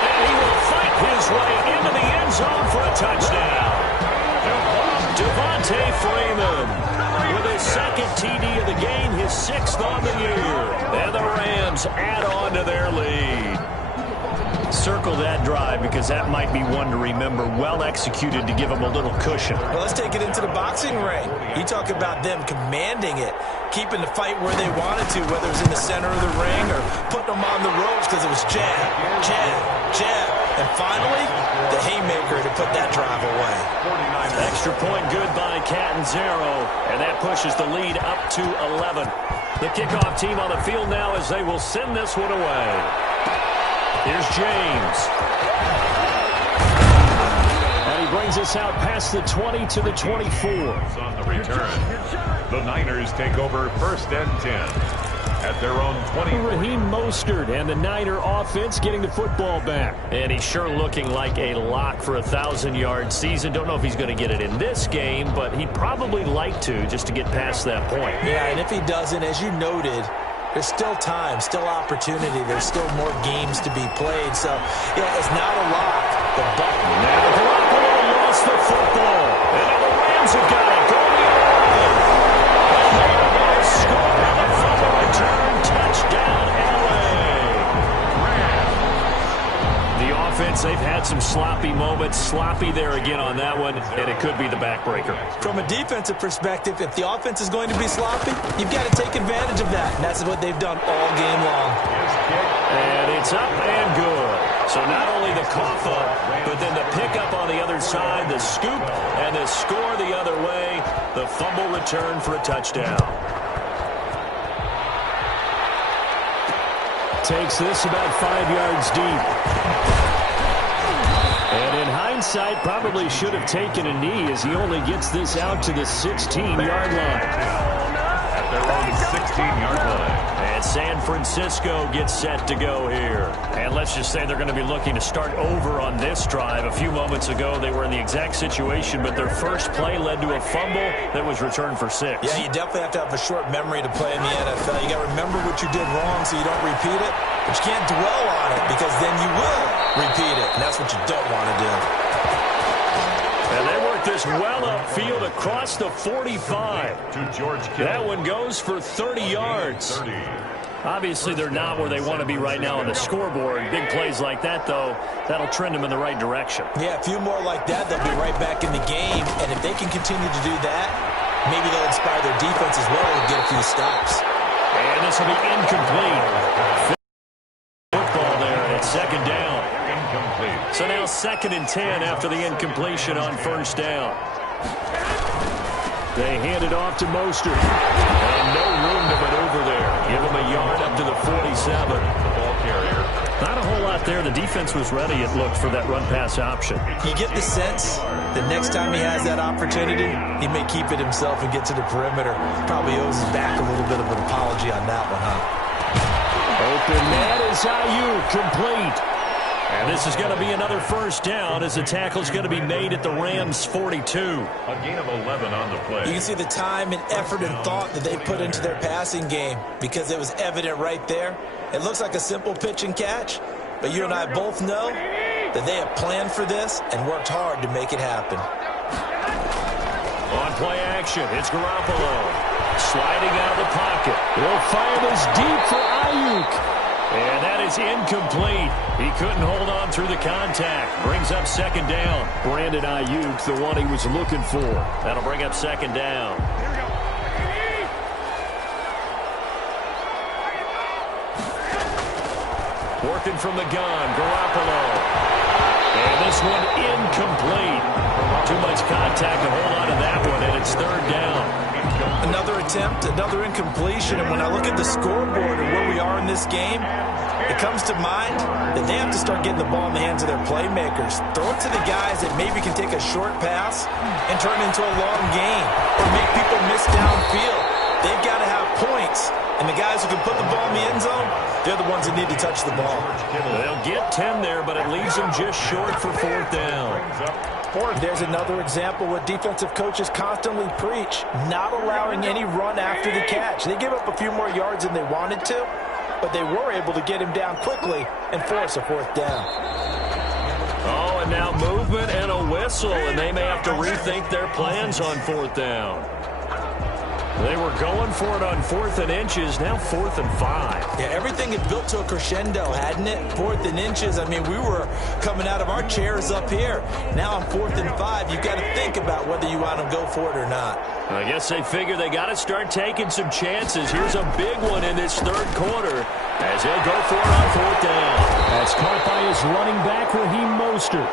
And he will fight his way into the end zone for a touchdown. Devontae Freeman with his 2nd TD of the game, his 6th on the year. And the Rams add on to their lead. Circle that drive because that might be one to remember. Well executed to give them a little cushion. Well, let's take it into the boxing ring. You talk about them commanding it, keeping the fight where they wanted to, whether it was in the center of the ring or putting them on the ropes because it was jab, jab, jab. And finally, the haymaker to put that drive away. Extra point good by Catanzaro, and that pushes the lead up to 11. The kickoff team on the field now as they will send this one away. Here's James. And he brings us out past the 20 to the 24. On the return, the Niners take over 1st and 10. At their own 20. Raheem Mostert and the Niner offense getting the football back. And he's sure looking like a lock for a 1,000-yard season. Don't know if he's going to get it in this game, but he'd probably like to just to get past that point. Yeah, and if he doesn't, as you noted, There's still time, still opportunity. There's still more games to be played. So, yeah, it's not a lock. But now Garoppolo lost the football. And now the Rams have got it. Going the other way. And there it goes. Score on the fumble return. Touchdown, L.A. The offense, they've had some sloppy moments. Sloppy there again on that one, and it could be the backbreaker. From a defensive perspective, if the offense is going to be sloppy, you've got to take advantage of that. And that's what they've done all game long. And it's up and good. So not only the cough up, but then the pickup on the other side, the scoop, and the score the other way. The fumble return for a touchdown. Takes this about 5 yards deep. And in hindsight, probably should have taken a knee as he only gets this out to the 16-yard line. At their own 16-yard line. And San Francisco gets set to go here. And let's just say they're going to be looking to start over on this drive. A few moments ago, they were in the exact situation, but their first play led to a fumble that was returned for 6. Yeah, you definitely have to have a short memory to play in the NFL. You got to remember what you did wrong so you don't repeat it, but you can't dwell on it because then you will repeat it, and that's what you don't want to do. And they work this well upfield across the 45. To George Kittle. That one goes for 30 yards. 30. Obviously, they're not where they want to be right now on the scoreboard. Big plays like that, though, that'll trend them in the right direction. Yeah, a few more like that, they'll be right back in the game. And if they can continue to do that, maybe they'll inspire their defense as well and get a few stops. And this will be incomplete. Football there, and it's second down. Incomplete. So now 2nd and 10 after the incompletion on first down. They hand it off to Mostert. And no room to maneuver there. Give him a yard up to the 47. The ball carrier. Not a whole lot there. The defense was ready, it looked, for that run-pass option. You get the sense that next time he has that opportunity, he may keep it himself and get to the perimeter. Probably owes his back a little bit of an apology on that one, huh? Open man is Ayuk, complete. And this is going to be another first down as the tackle's going to be made at the Rams' 42. A gain of 11 on the play. You can see the time and effort and thought that they put into their passing game because it was evident right there. It looks like a simple pitch and catch, but you and I both know that they have planned for this and worked hard to make it happen. On play action, it's Garoppolo. Sliding out of the pocket. He'll fire this deep for Ayuk. And that is incomplete. He couldn't hold on through the contact. Brings up second down. Brandon Ayuk, the one he was looking for. That'll bring up second down. Working from the gun, Garoppolo. And this one incomplete. Too much contact to hold on to that one, and it's third down. Another attempt, another incompletion, and when I look at the scoreboard and where we are in this game, it comes to mind that they have to start getting the ball in the hands of their playmakers. Throw it to the guys that maybe can take a short pass and turn it into a long game or make people miss downfield. They've got to have points, and the guys who can put the ball in the end zone, they're the ones that need to touch the ball. They'll get 10 there, but it leaves them just short for fourth down. There's another example what defensive coaches constantly preach, not allowing any run after the catch. They give up a few more yards than they wanted to, but they were able to get him down quickly and force a fourth down. Oh, and now movement and a whistle, and they may have to rethink their plans on fourth down. They were going for it on 4th and inches, now 4th and 5. Yeah, everything had built to a crescendo, hadn't it? 4th and inches, I mean, we were coming out of our chairs up here. Now on 4th and 5, you've got to think about whether you want to go for it or not. I guess they figure they got to start taking some chances. Here's a big one in this third quarter as they'll go for it on 4th down. That's caught by his running back, Raheem Mostert.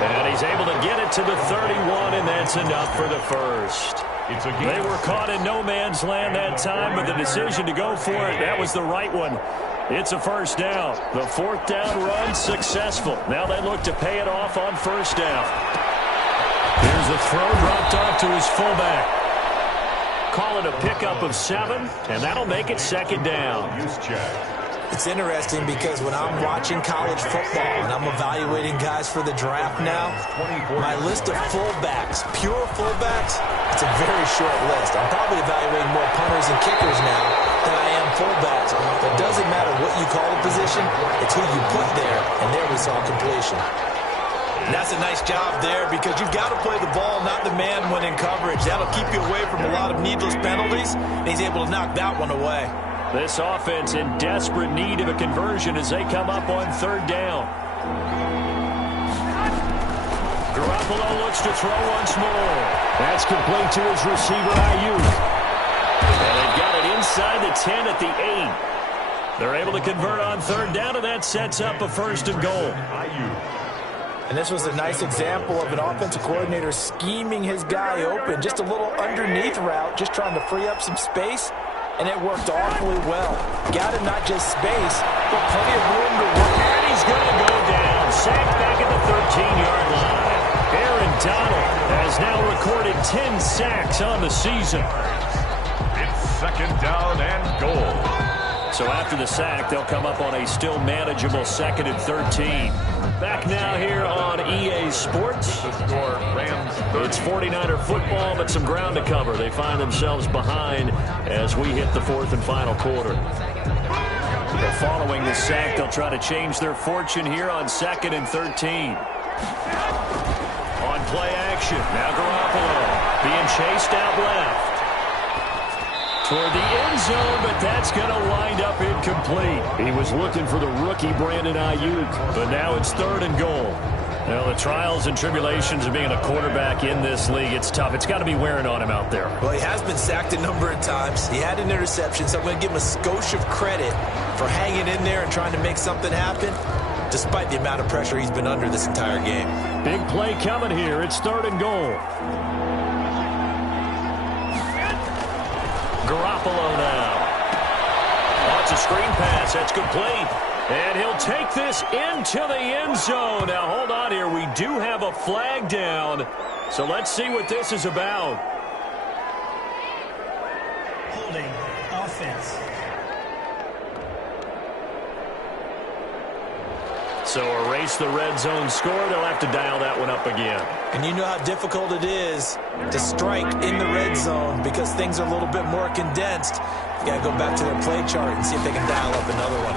And he's able to get it to the 31, and that's enough for the first. They were caught in no man's land that time, but the decision to go for it, that was the right one. It's a first down. The 4th down run successful. Now they look to pay it off on first down. Here's a throw dropped off to his fullback. Call it a pickup of 7, and that'll make it second down. Use check. It's interesting because when I'm watching college football and I'm evaluating guys for the draft now, my list of fullbacks, pure fullbacks, it's a very short list. I'm probably evaluating more punters and kickers now than I am fullbacks. call the position. It's who you put there, and there we saw completion. And that's a nice job there because you've got to play the ball, not the man when in coverage. That'll keep you away from a lot of needless penalties, and he's able to knock that one away. This offense in desperate need of a conversion as they come up on third down. Garoppolo looks to throw once more. That's complete to his receiver, Ayuk. And they've got it inside the 10 at the 8. They're able to convert on third down, and that sets up a 1st and goal. And this was a nice example of an offensive coordinator scheming his guy open. Just a little underneath route, just trying to free up some space, and it worked awfully well. Got him not just space, but plenty of room to work. And he's going to go down. Sacked back at the 13-yard line. Aaron Donald has now recorded 10 sacks on the season. It's 2nd down and goal. So after the sack, they'll come up on a still manageable 2nd and 13. Back now here on EA Sports. It's 49er football, but some ground to cover. They find themselves behind as we hit the 4th and final quarter. But following the sack, they'll try to change their fortune here on 2nd and 13. On play action, now Garoppolo being chased out left. Toward the end zone, but that's going to wind up incomplete. He was looking for the rookie Brandon Ayuk, but now it's 3rd and goal. Now, the trials and tribulations of being a quarterback in this league, it's tough. It's got to be wearing on him out there. Well, he has been sacked a number of times. He had an interception, so I'm going to give him a skosh of credit for hanging in there and trying to make something happen, despite the amount of pressure he's been under this entire game. Big play coming here. It's 3rd and goal. Garoppolo now. Oh, it's a screen pass. That's complete. And he'll take this into the end zone. Now, hold on here. We do have a flag down. So let's see what this is about. Holding offense. So erase the red zone score. They'll have to dial that one up again. And you know how difficult it is to strike in the red zone because things are a little bit more condensed. You got to go back to their play chart and see if they can dial up another one.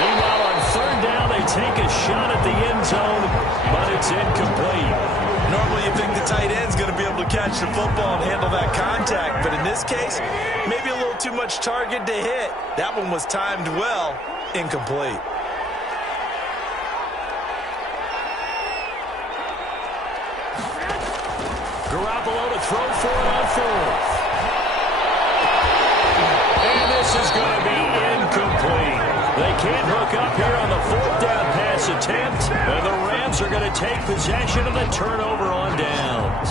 Meanwhile, on third down, they take a shot at the end zone, but it's incomplete. Normally you think the tight end's going to be able to catch the football and handle that contact, but in this case, maybe a little too much target to hit. That one was timed well, incomplete. Garoppolo to throw for it on 4th. And this is going to be incomplete. They can't hook up here on the 4th down pass attempt, and the Rams are going to take possession of the turnover on downs.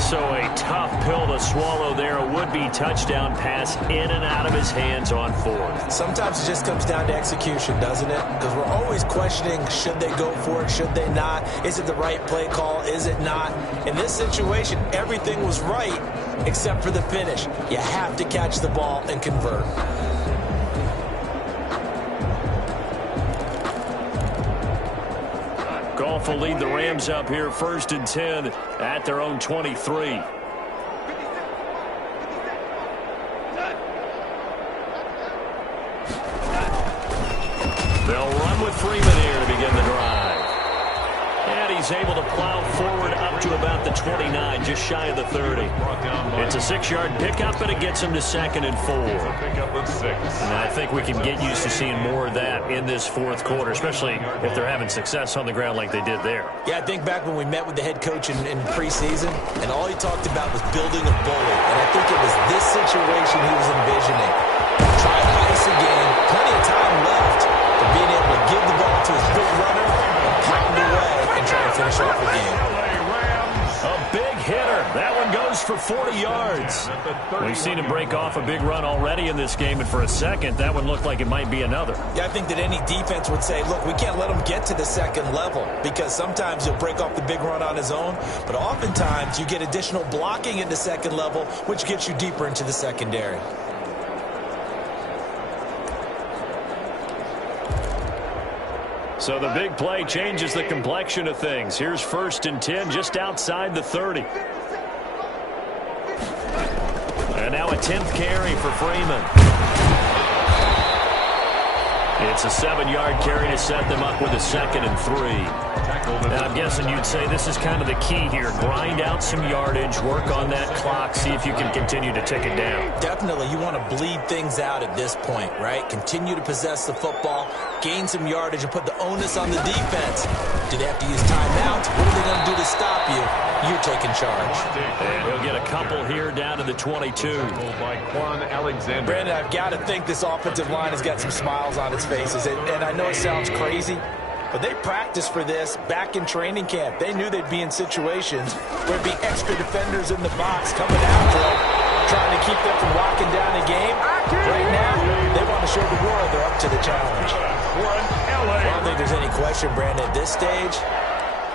So a tough pill to swallow there. A would-be touchdown pass in and out of his hands on 4th. Sometimes it just comes down to execution, doesn't it? Because we're always questioning, should they go for it, should they not? Is it the right play call, is it not? In this situation, everything was right except for the finish. You have to catch the ball and convert. Goff will lead the Rams up here 1st and 10 at their own 23. They'll run with Freeman here to begin the drive. And he's able to plow forward up to about the 29, just shy of the 30. It's a 6-yard pickup, and it gets him to 2nd and 4. And I think we can get used to seeing more of that in this 4th quarter, especially if they're having success on the ground like they did there. Yeah, I think back when we met with the head coach in preseason, and all he talked about was building a bully. And I think it was this situation he was envisioning. Try to ice a game, plenty of time left for being able to give the ball to his big runner and pound away and try to finish off the game. A big hitter. That one goes for 40 yards. We've seen him break off a big run already in this game, and for a second, that one looked like it might be another. Yeah, I think that any defense would say, look, we can't let him get to the 2nd level because sometimes he'll break off the big run on his own, but oftentimes you get additional blocking at the 2nd level, which gets you deeper into the secondary. So the big play changes the complexion of things. Here's 1st and 10 just outside the 30. And now a 10th carry for Freeman. It's a 7-yard carry to set them up with a 2nd and 3. And I'm guessing you'd say this is kind of the key here. Grind out some yardage, work on that clock, see if you can continue to tick it down. Definitely. You want to bleed things out at this point, right? Continue to possess the football, gain some yardage, and put the onus on the defense. Do they have to use timeouts? What are they going to do to stop you? You're taking charge. And he'll get a couple here down to the 22. Brandon, I've got to think this offensive line has got some smiles on its faces. And I know it sounds crazy, but they practiced for this back in training camp. They knew they'd be in situations where there'd be extra defenders in the box coming after them, trying to keep them from locking down a game. Right now, they want to show the world they're up to the challenge. I don't think there's any question, Brandon, at this stage.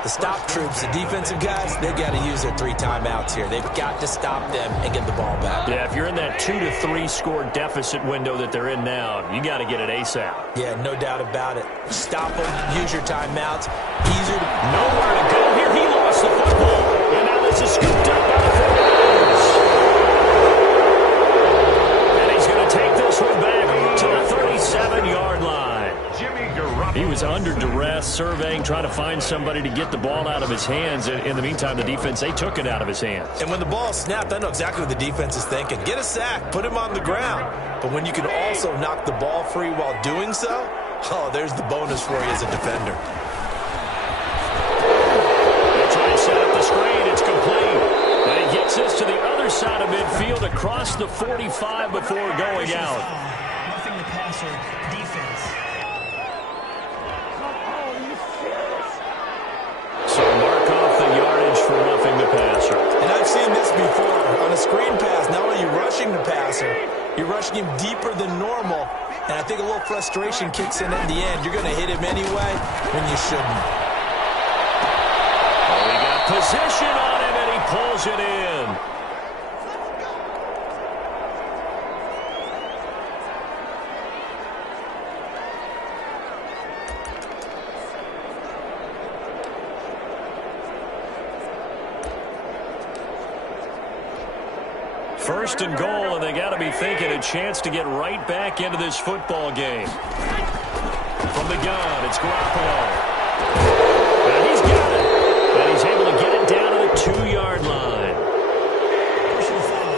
The stop troops, the defensive guys, they've got to use their 3 timeouts here. They've got to stop them and get the ball back. Yeah, if you're in that 2 to 3 score deficit window that they're in now, you got to get it ASAP. Yeah, no doubt about it. Stop them, use your timeouts. Easier to... Nowhere to go here. He lost the football. And now this is scooped up by the 49ers. And he's going to take this one back to the 37-yard line. He was under duress, surveying, trying to find somebody to get the ball out of his hands. In the meantime, the defense, they took it out of his hands. And when the ball snapped, I know exactly what the defense is thinking. Get a sack, put him on the ground. But when you can also knock the ball free while doing so, oh, there's the bonus for you as a defender. They try to set up the screen. It's complete. And he gets this to the other side of midfield across the 45 before going out. Roughing the passer, defense. So mark off the yardage for roughing the passer. And I've seen this before. On a screen pass, not only are you rushing the passer, you're rushing him deeper than normal. And I think a little frustration kicks in at the end. You're going to hit him anyway when you shouldn't. Oh, he got position on him, and he pulls it in. First and goal, and they got to be thinking a chance to get right back into this football game. From the gun, it's Garoppolo. And he's got it. And he's able to get it down to the 2-yard line. Personal foul,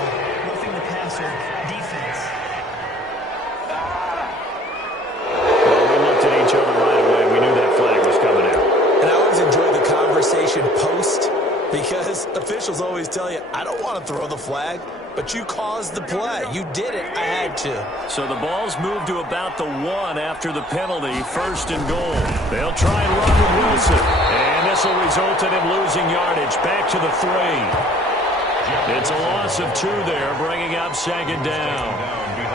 roughing the passer, defense. Well, we looked at each other right away. We knew that flag was coming out. And I always enjoy the conversation post, because officials always tell you, I don't want to throw the flag, but you caused the play. You did it. I had to. So the ball's moved to about the 1 after the penalty. First and goal. They'll try and run with Wilson. And this will result in him losing yardage. Back to the 3. It's a loss of 2 there, bringing up 2nd down.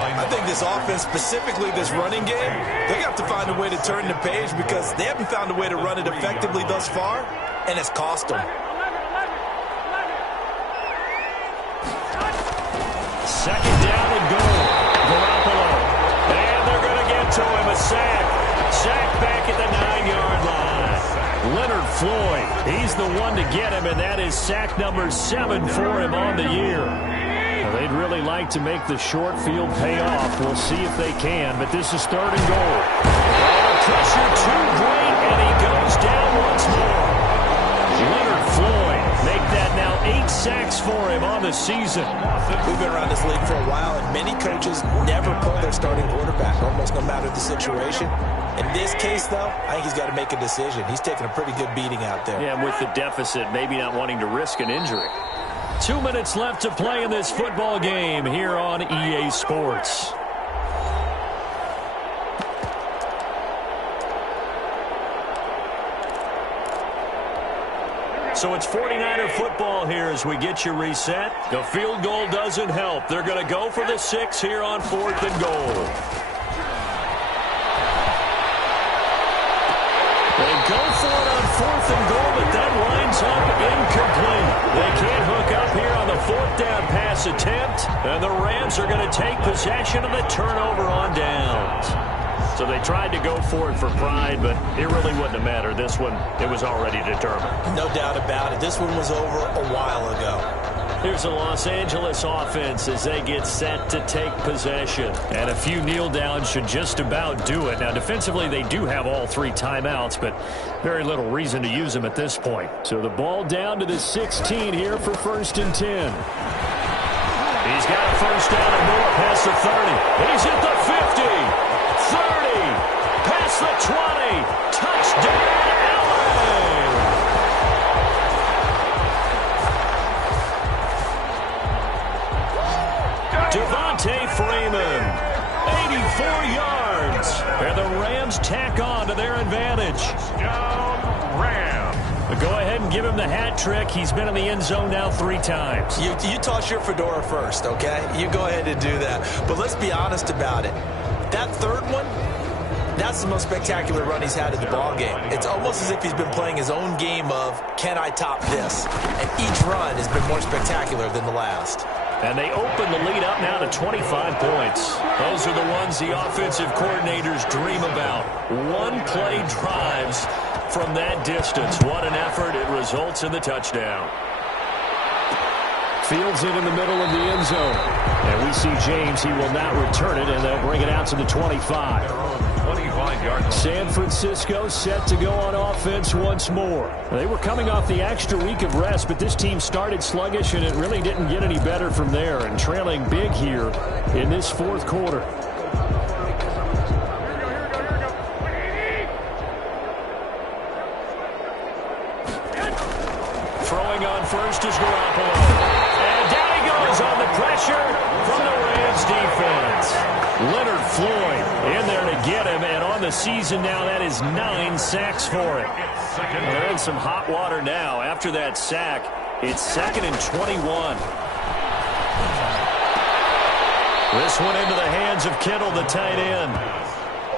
I think this offense, specifically this running game, they have to find a way to turn the page because they haven't found a way to run it effectively thus far, and it's cost them. 2nd down and goal. Garoppolo. And they're going to get to him. A sack. Sack back at the 9-yard line. Leonard Floyd. He's the one to get him, and that is sack number 7 for him on the year. Well, they'd really like to make the short field pay off. We'll see if they can, but this is 3rd and goal. And pressure too great, and he goes down once more. Leonard Floyd make that now 8 sacks for him on the season. We've been around this league for a while, and many coaches never pull their starting quarterback, almost no matter the situation. In this case, though, I think he's got to make a decision. He's taking a pretty good beating out there. Yeah, with the deficit, maybe not wanting to risk an injury. 2 minutes left to play in this football game here on EA Sports. So it's 49er football here as we get you reset. The field goal doesn't help. They're going to go for the 6 here on 4th and goal. They go for it on 4th and goal, but that winds up incomplete. They can't hook up here on the 4th down pass attempt, and the Rams are going to take possession of the turnover on downs. So they tried to go for it for pride, but it really wouldn't have mattered. This one, it was already determined. No doubt about it. This one was over a while ago. Here's the Los Angeles offense as they get set to take possession. And a few kneel downs should just about do it. Now, defensively, they do have all 3 timeouts, but very little reason to use them at this point. So the ball down to the 16 here for 1st and 10. He's got a first down and more past the 30. He's at the 50, 30, past the 20. Touchdown, LA! Devontae Freeman, 84 yards. And the Rams tack on to their advantage. Down Rams. Go ahead and give him the hat trick. He's been in the end zone now 3 times. You toss your fedora first, okay? You go ahead and do that. But let's be honest about it. That third one, that's the most spectacular run he's had in the ballgame. It's almost as if he's been playing his own game of, can I top this? And each run has been more spectacular than the last. And they open the lead up now to 25 points. Those are the ones the offensive coordinators dream about. One-play drives from that distance. What an effort. It results in the touchdown. Fields it in the middle of the end zone. And we see James. He will not return it, and they'll bring it out to the 25. 25-yard. San Francisco set to go on offense once more. They were coming off the extra week of rest, but this team started sluggish, and it really didn't get any better from there, and trailing big here in this 4th quarter. Throwing on first is Garoppolo. And down he goes on the pressure from the Rams defense. Leonard Floyd in there to get him, and on the season now, that is 9 sacks for him. They're in some hot water now. After that sack, it's 2nd and 21. This one into the hands of Kittle, the tight end.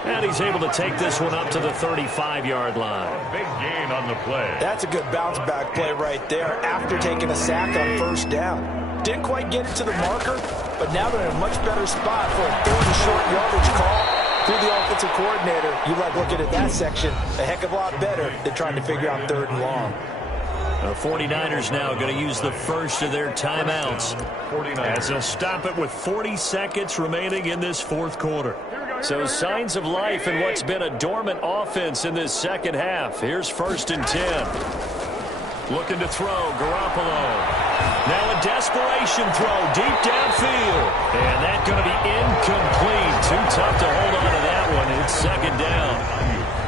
And he's able to take this one up to the 35-yard line. Big gain on the play. That's a good bounce-back play right there after taking a sack on 1st down. Didn't quite get it to the marker, but now they're in a much better spot for a 3rd and short yardage call. Through the offensive coordinator, you like looking at that section a heck of a lot better than trying to figure out 3rd and long. The 49ers now going to use the first of their timeouts as they'll stop it with 40 seconds remaining in this 4th quarter. So signs of life in what's been a dormant offense in this 2nd half. Here's 1st and 10. Looking to throw, Garoppolo. Now a desperation throw deep downfield. And that's going to be incomplete. Too tough to hold on to that one. It's 2nd down.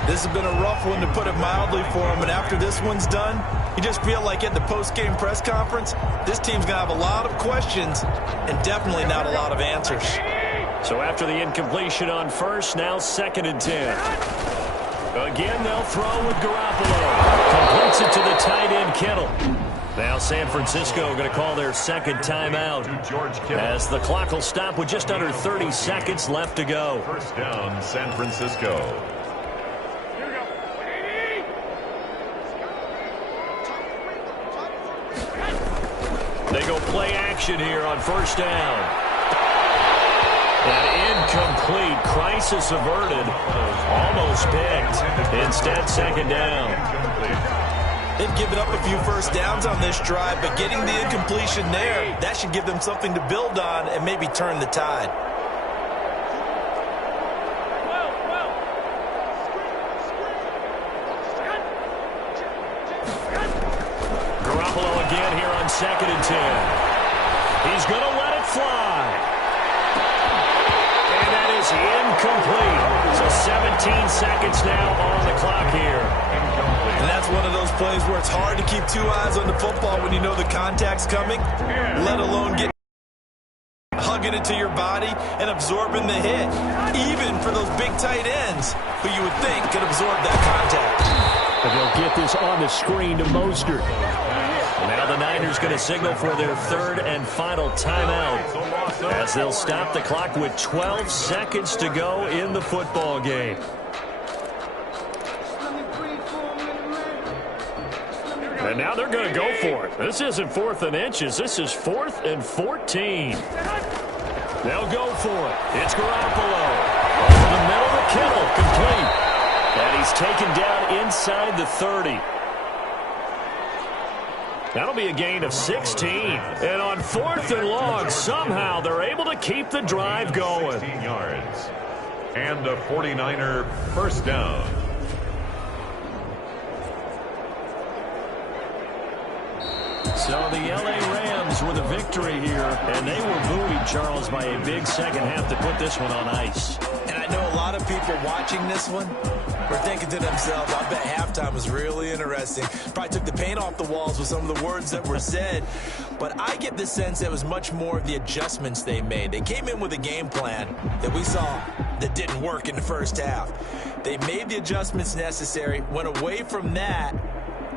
This has been a rough one, to put it mildly, for him. And after this one's done, you just feel like at the post-game press conference, this team's going to have a lot of questions and definitely not a lot of answers. So after the incompletion on first, now 2nd and 10. Again, they'll throw with Garoppolo. Completes it to the tight end, Kittle. Now San Francisco going to call their 2nd timeout as the clock will stop with just under 30 seconds left to go. 1st down, San Francisco. They go play action here on 1st down. An incomplete, crisis averted, almost picked. Instead, 2nd down. They've given up a few first downs on this drive, but getting the incompletion there, that should give them something to build on and maybe turn the tide. Garoppolo again here on 2nd and 10. He's going to let it fly. And that is incomplete. So 17 seconds now on the clock here. And that's one of those plays where it's hard to keep 2 eyes on the football when you know the contact's coming, let alone get hugging it to your body and absorbing the hit, even for those big tight ends who you would think could absorb that contact. And they'll get this on the screen to Mostert. Now the Niners going to signal for their 3rd and final timeout as they'll stop the clock with 12 seconds to go in the football game. And now they're going to go for it. This isn't 4th and inches. This is 4th and 14. They'll go for it. It's Garoppolo. Over the middle to Kittle. Complete. And he's taken down inside the 30. That'll be a gain of 16. And on 4th and long, somehow they're able to keep the drive going. 16 yards. And a 49er first down. So the L.A. Rams with a victory here, and they were buoyed, Charles, by a big second half to put this one on ice. And I know a lot of people watching this one were thinking to themselves, I bet halftime was really interesting. Probably took the paint off the walls with some of the words that were said. But I get the sense it was much more of the adjustments they made. They came in with a game plan that we saw that didn't work in the first half. They made the adjustments necessary, went away from that,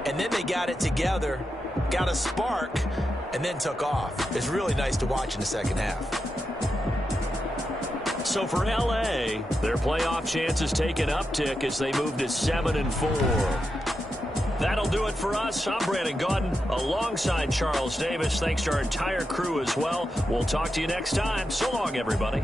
and then they got it together, got a spark, and then took off. It's really nice to watch in the second half. So for L.A., their playoff chances take an uptick as they move to 7-4. That'll do it for us. I'm Brandon Gaudin alongside Charles Davis. Thanks to our entire crew as well. We'll talk to you next time. So long, everybody.